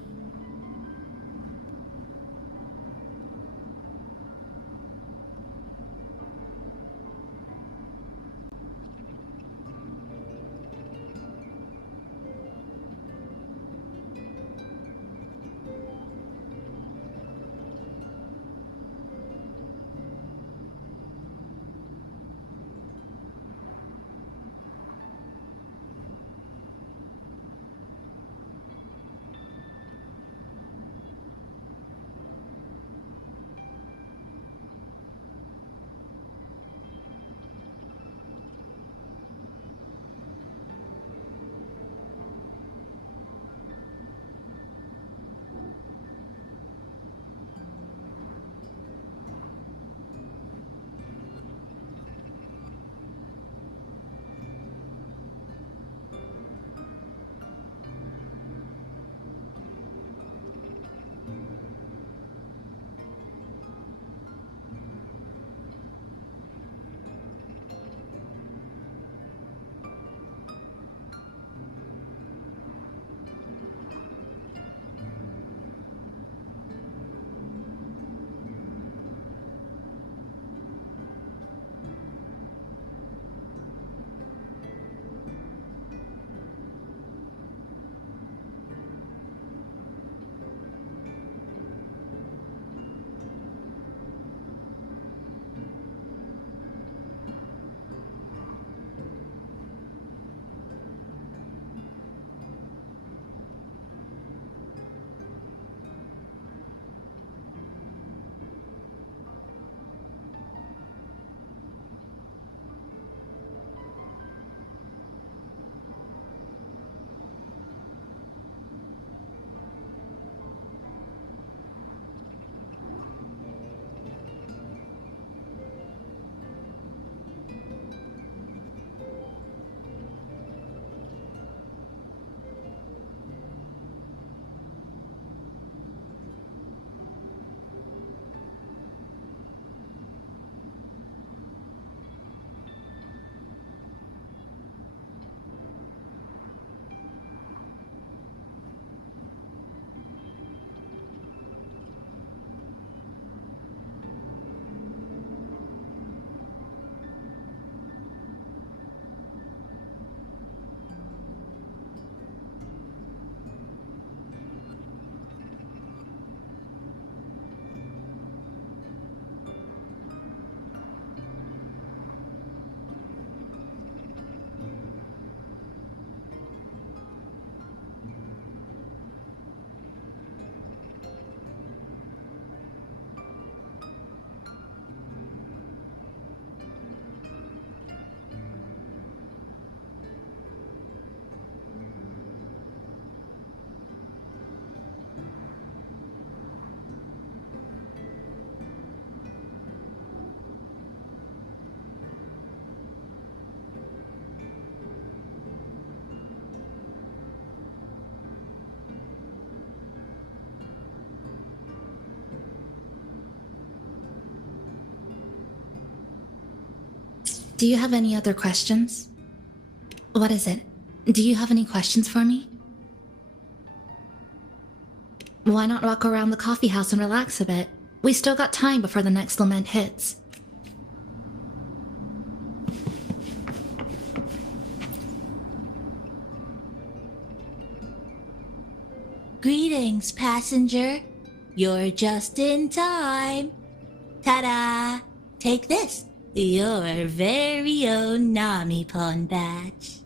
Do you have any other questions? What is it? Do you have any questions for me? Why not walk around the coffee house and relax a bit? We still got time before the next lament hits. Greetings, passenger. You're just in time. Ta-da! Take this. Your very own Nami-pon badge.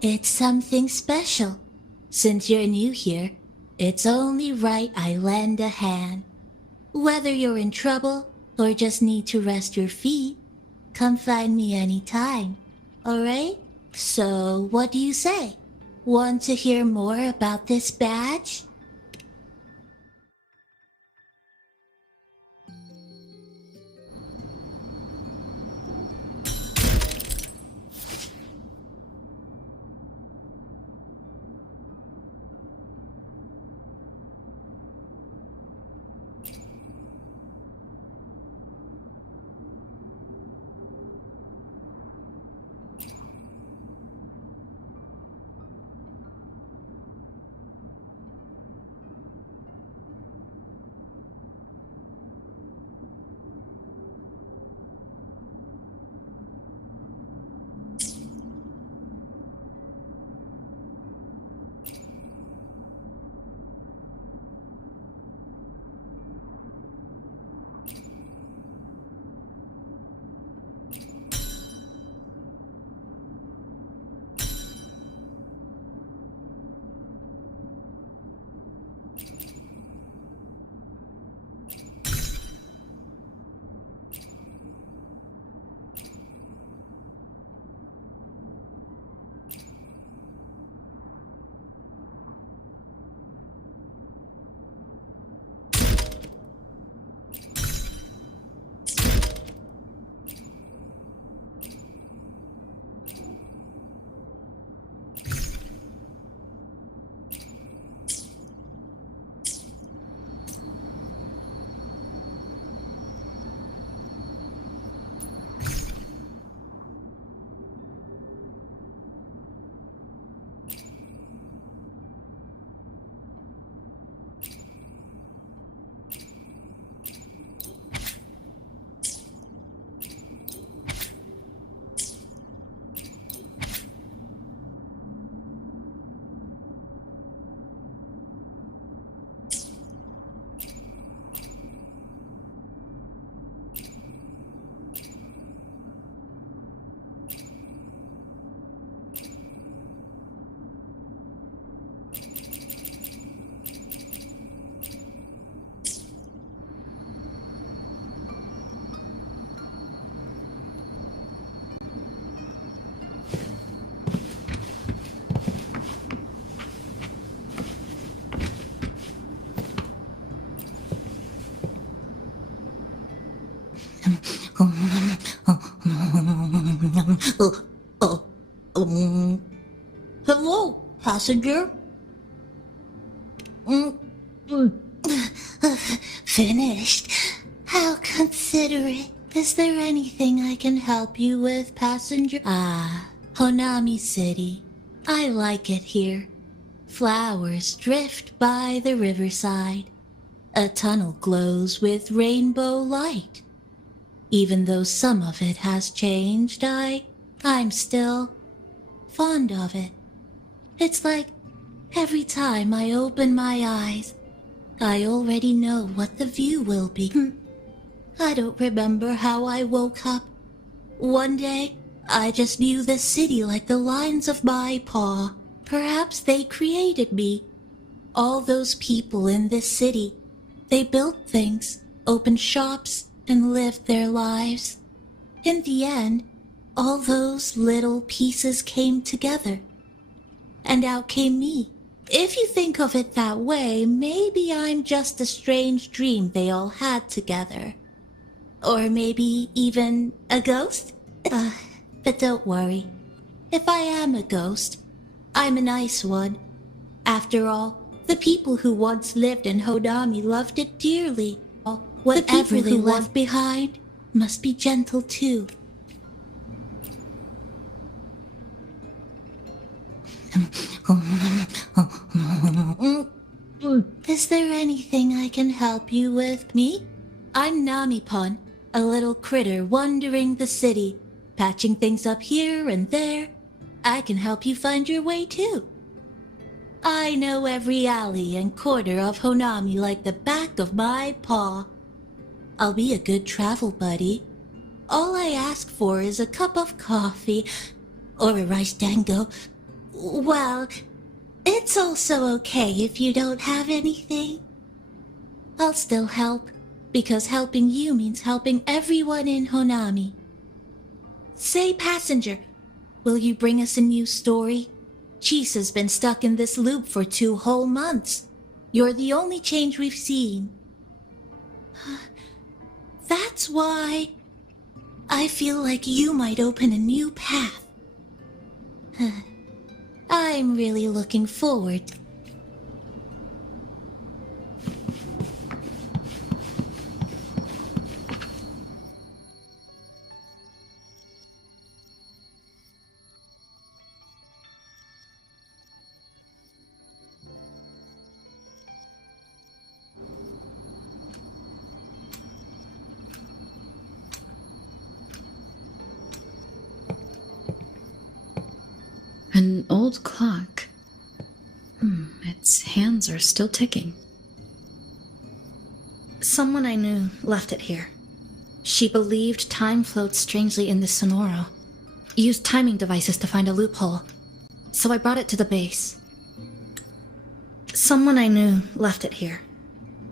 It's something special. Since you're new here, it's only right I lend a hand. Whether you're in trouble or just need to rest your feet, come find me anytime. Alright? So, what do you say? Want to hear more about this badge? Hello, passenger? Finished. How considerate. Is there anything I can help you with, passenger? Honami City. I like it here. Flowers drift by the riverside. A tunnel glows with rainbow light. Even though some of it has changed, I'm still fond of it. It's like every time I open my eyes, I already know what the view will be. I don't remember how I woke up. One day, I just view the city like the lines of my paw. Perhaps they created me. All those people in this city, they built things, opened shops, and lived their lives. In the end, all those little pieces came together. And out came me. If you think of it that way, maybe I'm just a strange dream they all had together. Or maybe even a ghost? But don't worry. If I am a ghost, I'm a nice one. After all, the people who once lived in Honami loved it dearly. Whatever they left behind must be gentle too. Is there anything I can help you with, me? I'm Namipon, a little critter wandering the city, patching things up here and there. I can help you find your way too. I know every alley and corner of Honami like the back of my paw. I'll be a good travel buddy. All I ask for is a cup of coffee or a rice dango. Well, it's also okay if you don't have anything. I'll still help, because helping you means helping everyone in Honami. Say, passenger, will you bring us a new story? Chisa's been stuck in this loop for 2 whole months. You're the only change we've seen. That's why I feel like you might open a new path. I'm really looking forward. An old clock. Its hands are still ticking. Someone I knew left it here. She believed time floats strangely in the Sonoro. Used timing devices to find a loophole. So I brought it to the base. Someone I knew left it here.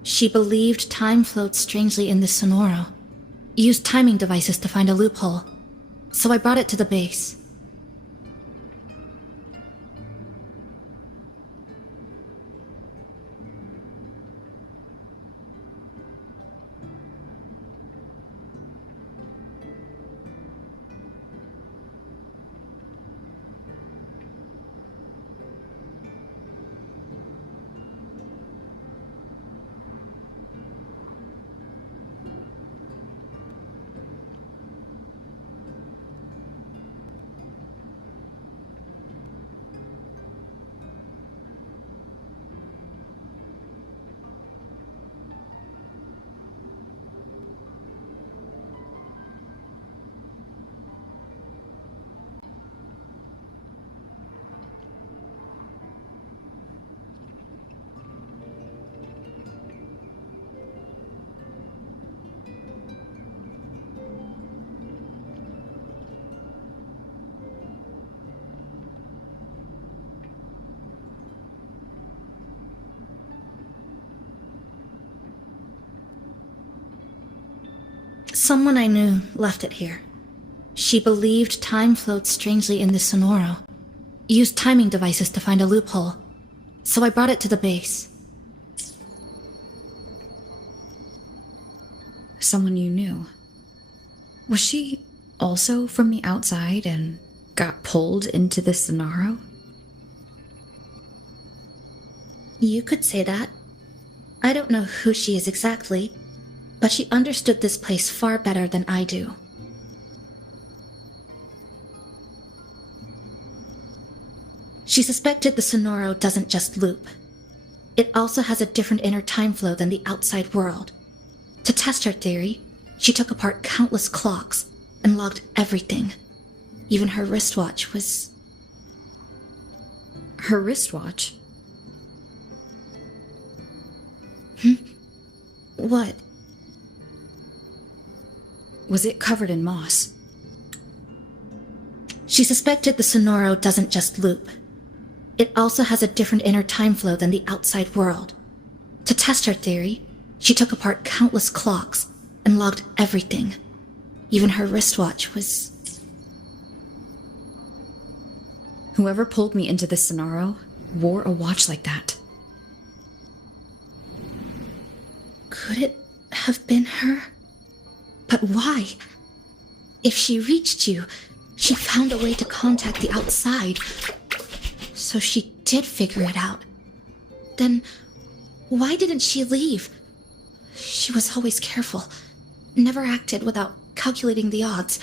She believed time floats strangely in the Sonoro. Used timing devices to find a loophole. So I brought it to the base. Someone I knew left it here. She believed time floats strangely in the Sonoro. Used timing devices to find a loophole. So I brought it to the base. Someone you knew. Was she also from the outside and got pulled into the Sonoro? You could say that. I don't know who she is exactly, but she understood this place far better than I do. She suspected the Sonoro doesn't just loop. It also has a different inner time flow than the outside world. To test her theory, she took apart countless clocks and logged everything. Even her wristwatch was... Her wristwatch? What? Was it covered in moss? She suspected the Sonoro doesn't just loop. It also has a different inner time flow than the outside world. To test her theory, she took apart countless clocks and logged everything. Even her wristwatch was... Whoever pulled me into the Sonoro wore a watch like that. Could it have been her? But why? If she reached you, she found a way to contact the outside. So she did figure it out. Then why didn't she leave? She was always careful, never acted without calculating the odds.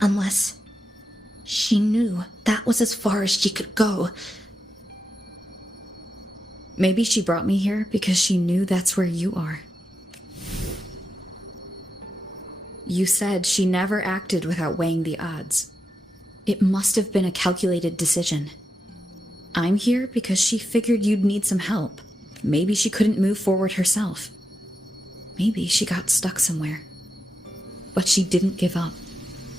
Unless She knew that was as far as she could go. Maybe she brought me here because she knew that's where you are. You said she never acted without weighing the odds. It must have been a calculated decision. I'm here because she figured you'd need some help. Maybe she couldn't move forward herself. Maybe she got stuck somewhere. But she didn't give up.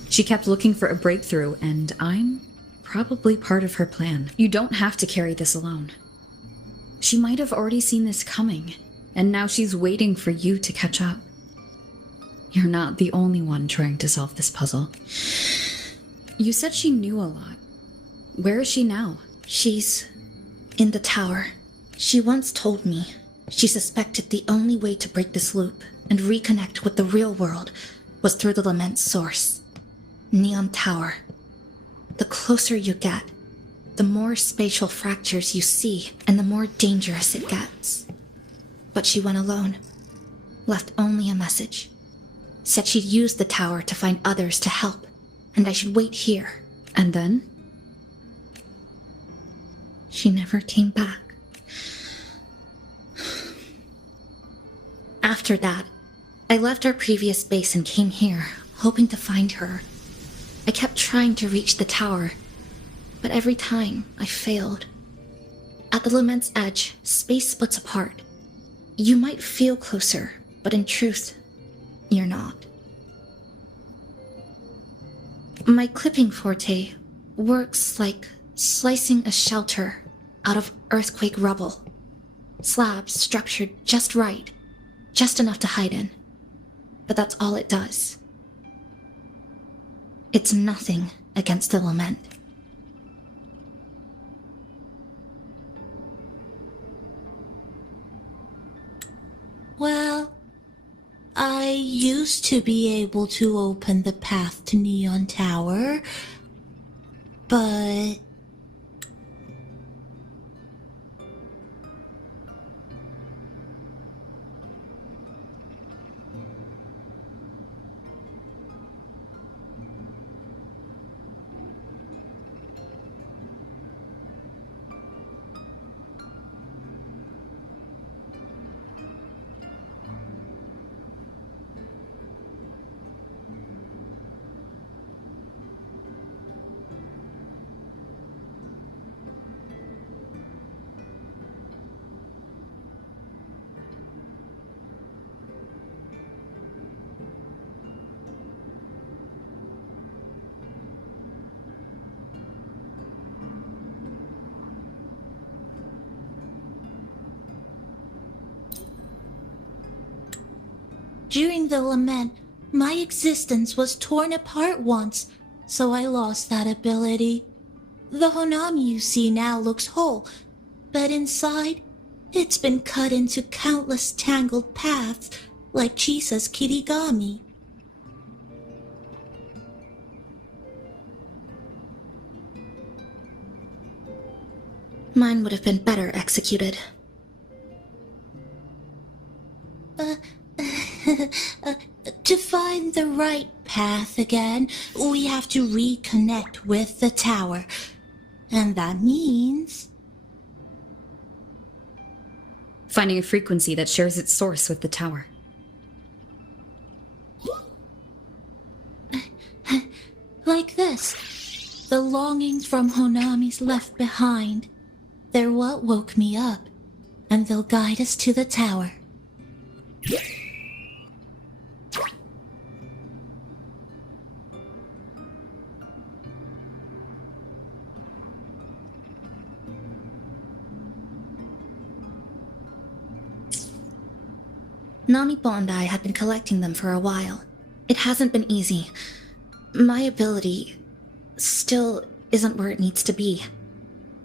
She kept looking for a breakthrough, and I'm probably part of her plan. You don't have to carry this alone. She might have already seen this coming, and now she's waiting for you to catch up. You're not the only one trying to solve this puzzle. You said she knew a lot. Where is she now? She's in the tower. She once told me she suspected the only way to break this loop and reconnect with the real world was through the lament's source, Neon Tower. The closer you get, the more spatial fractures you see and the more dangerous it gets. But she went alone, left only a message. Said she'd use the tower to find others to help, and I should wait here. And then? She never came back. After that, I left our previous base and came here, hoping to find her. I kept trying to reach the tower, but every time I failed. At the lament's edge, space splits apart. You might feel closer, but in truth, you're not. My clipping forte works like slicing a shelter out of earthquake rubble. Slabs structured just right, just enough to hide in. But that's all it does. It's nothing against the lament. Well, I used to be able to open the path to Neon Tower, but... During the lament, my existence was torn apart once, so I lost that ability. The Honami you see now looks whole, but inside, it's been cut into countless tangled paths, like Chisa's kirigami. Mine would have been better executed. To find the right path again, we have to reconnect with the tower. And that means... finding a frequency that shares its source with the tower. Like this. The longings from Honami's left behind. They're what woke me up, and they'll guide us to the tower. Namipo and I had been collecting them for a while. It hasn't been easy. My ability still isn't where it needs to be.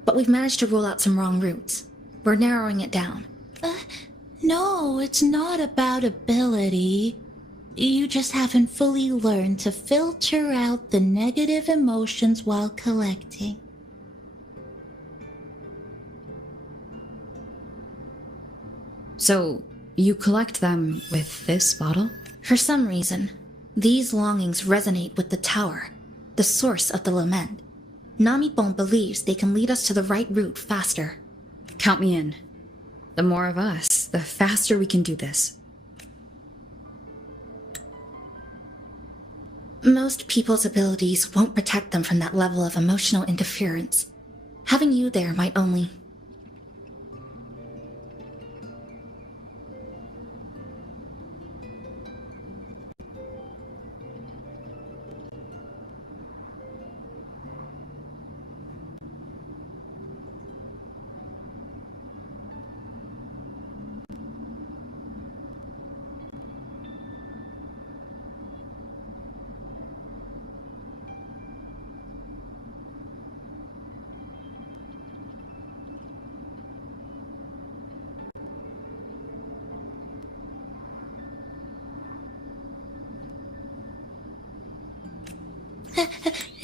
But we've managed to rule out some wrong routes. We're narrowing it down. No, it's not about ability. You just haven't fully learned to filter out the negative emotions while collecting. So, you collect them with this bottle? For some reason, these longings resonate with the tower. the source of the lament. Namipon believes they can lead us to the right route faster. Count me in. The more of us, the faster we can do this. Most people's abilities won't protect them from that level of emotional interference. Having you there might only...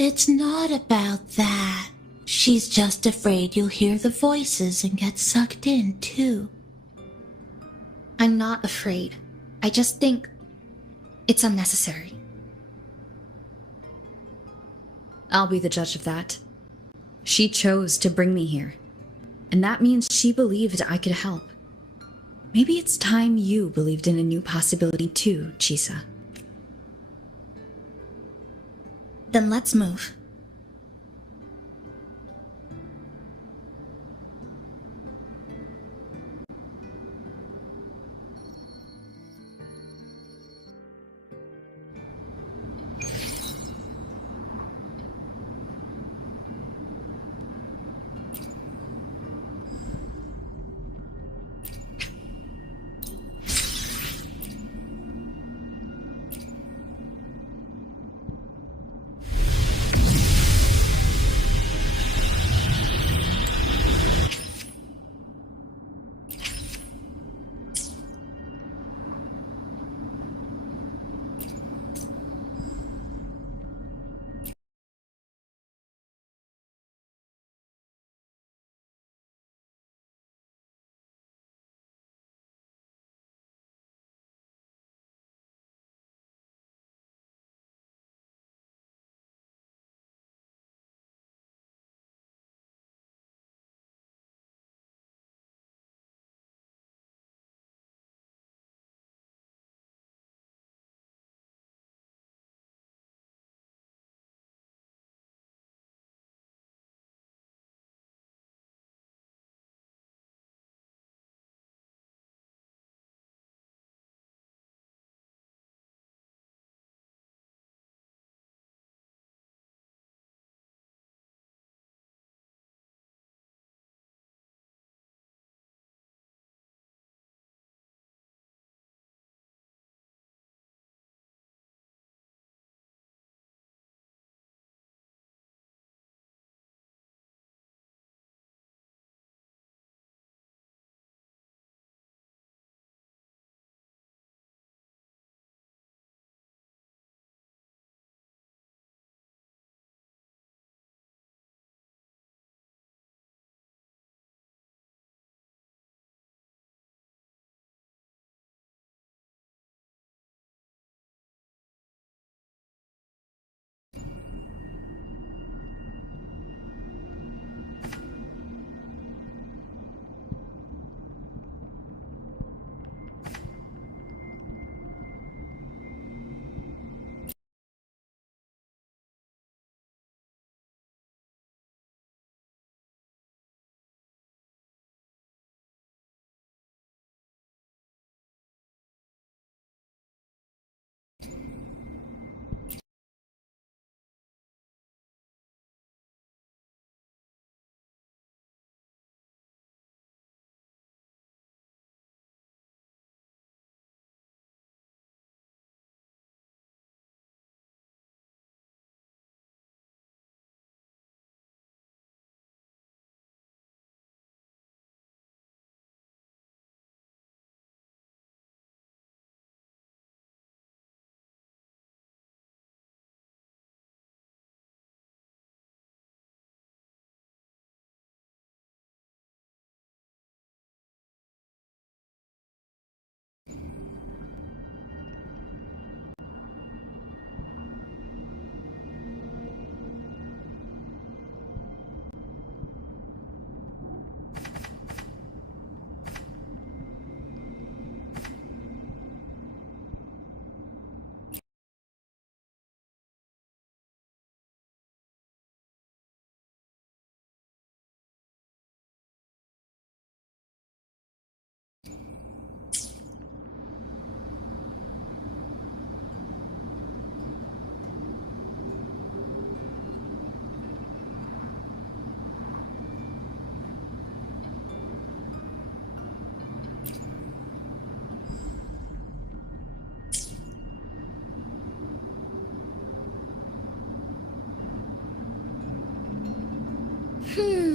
It's not about that. She's just afraid you'll hear the voices and get sucked in, too. I'm not afraid. I just think it's unnecessary. I'll be the judge of that. She chose to bring me here, and that means she believed I could help. Maybe it's time you believed in a new possibility too, Chisa. Then let's move. Hmm.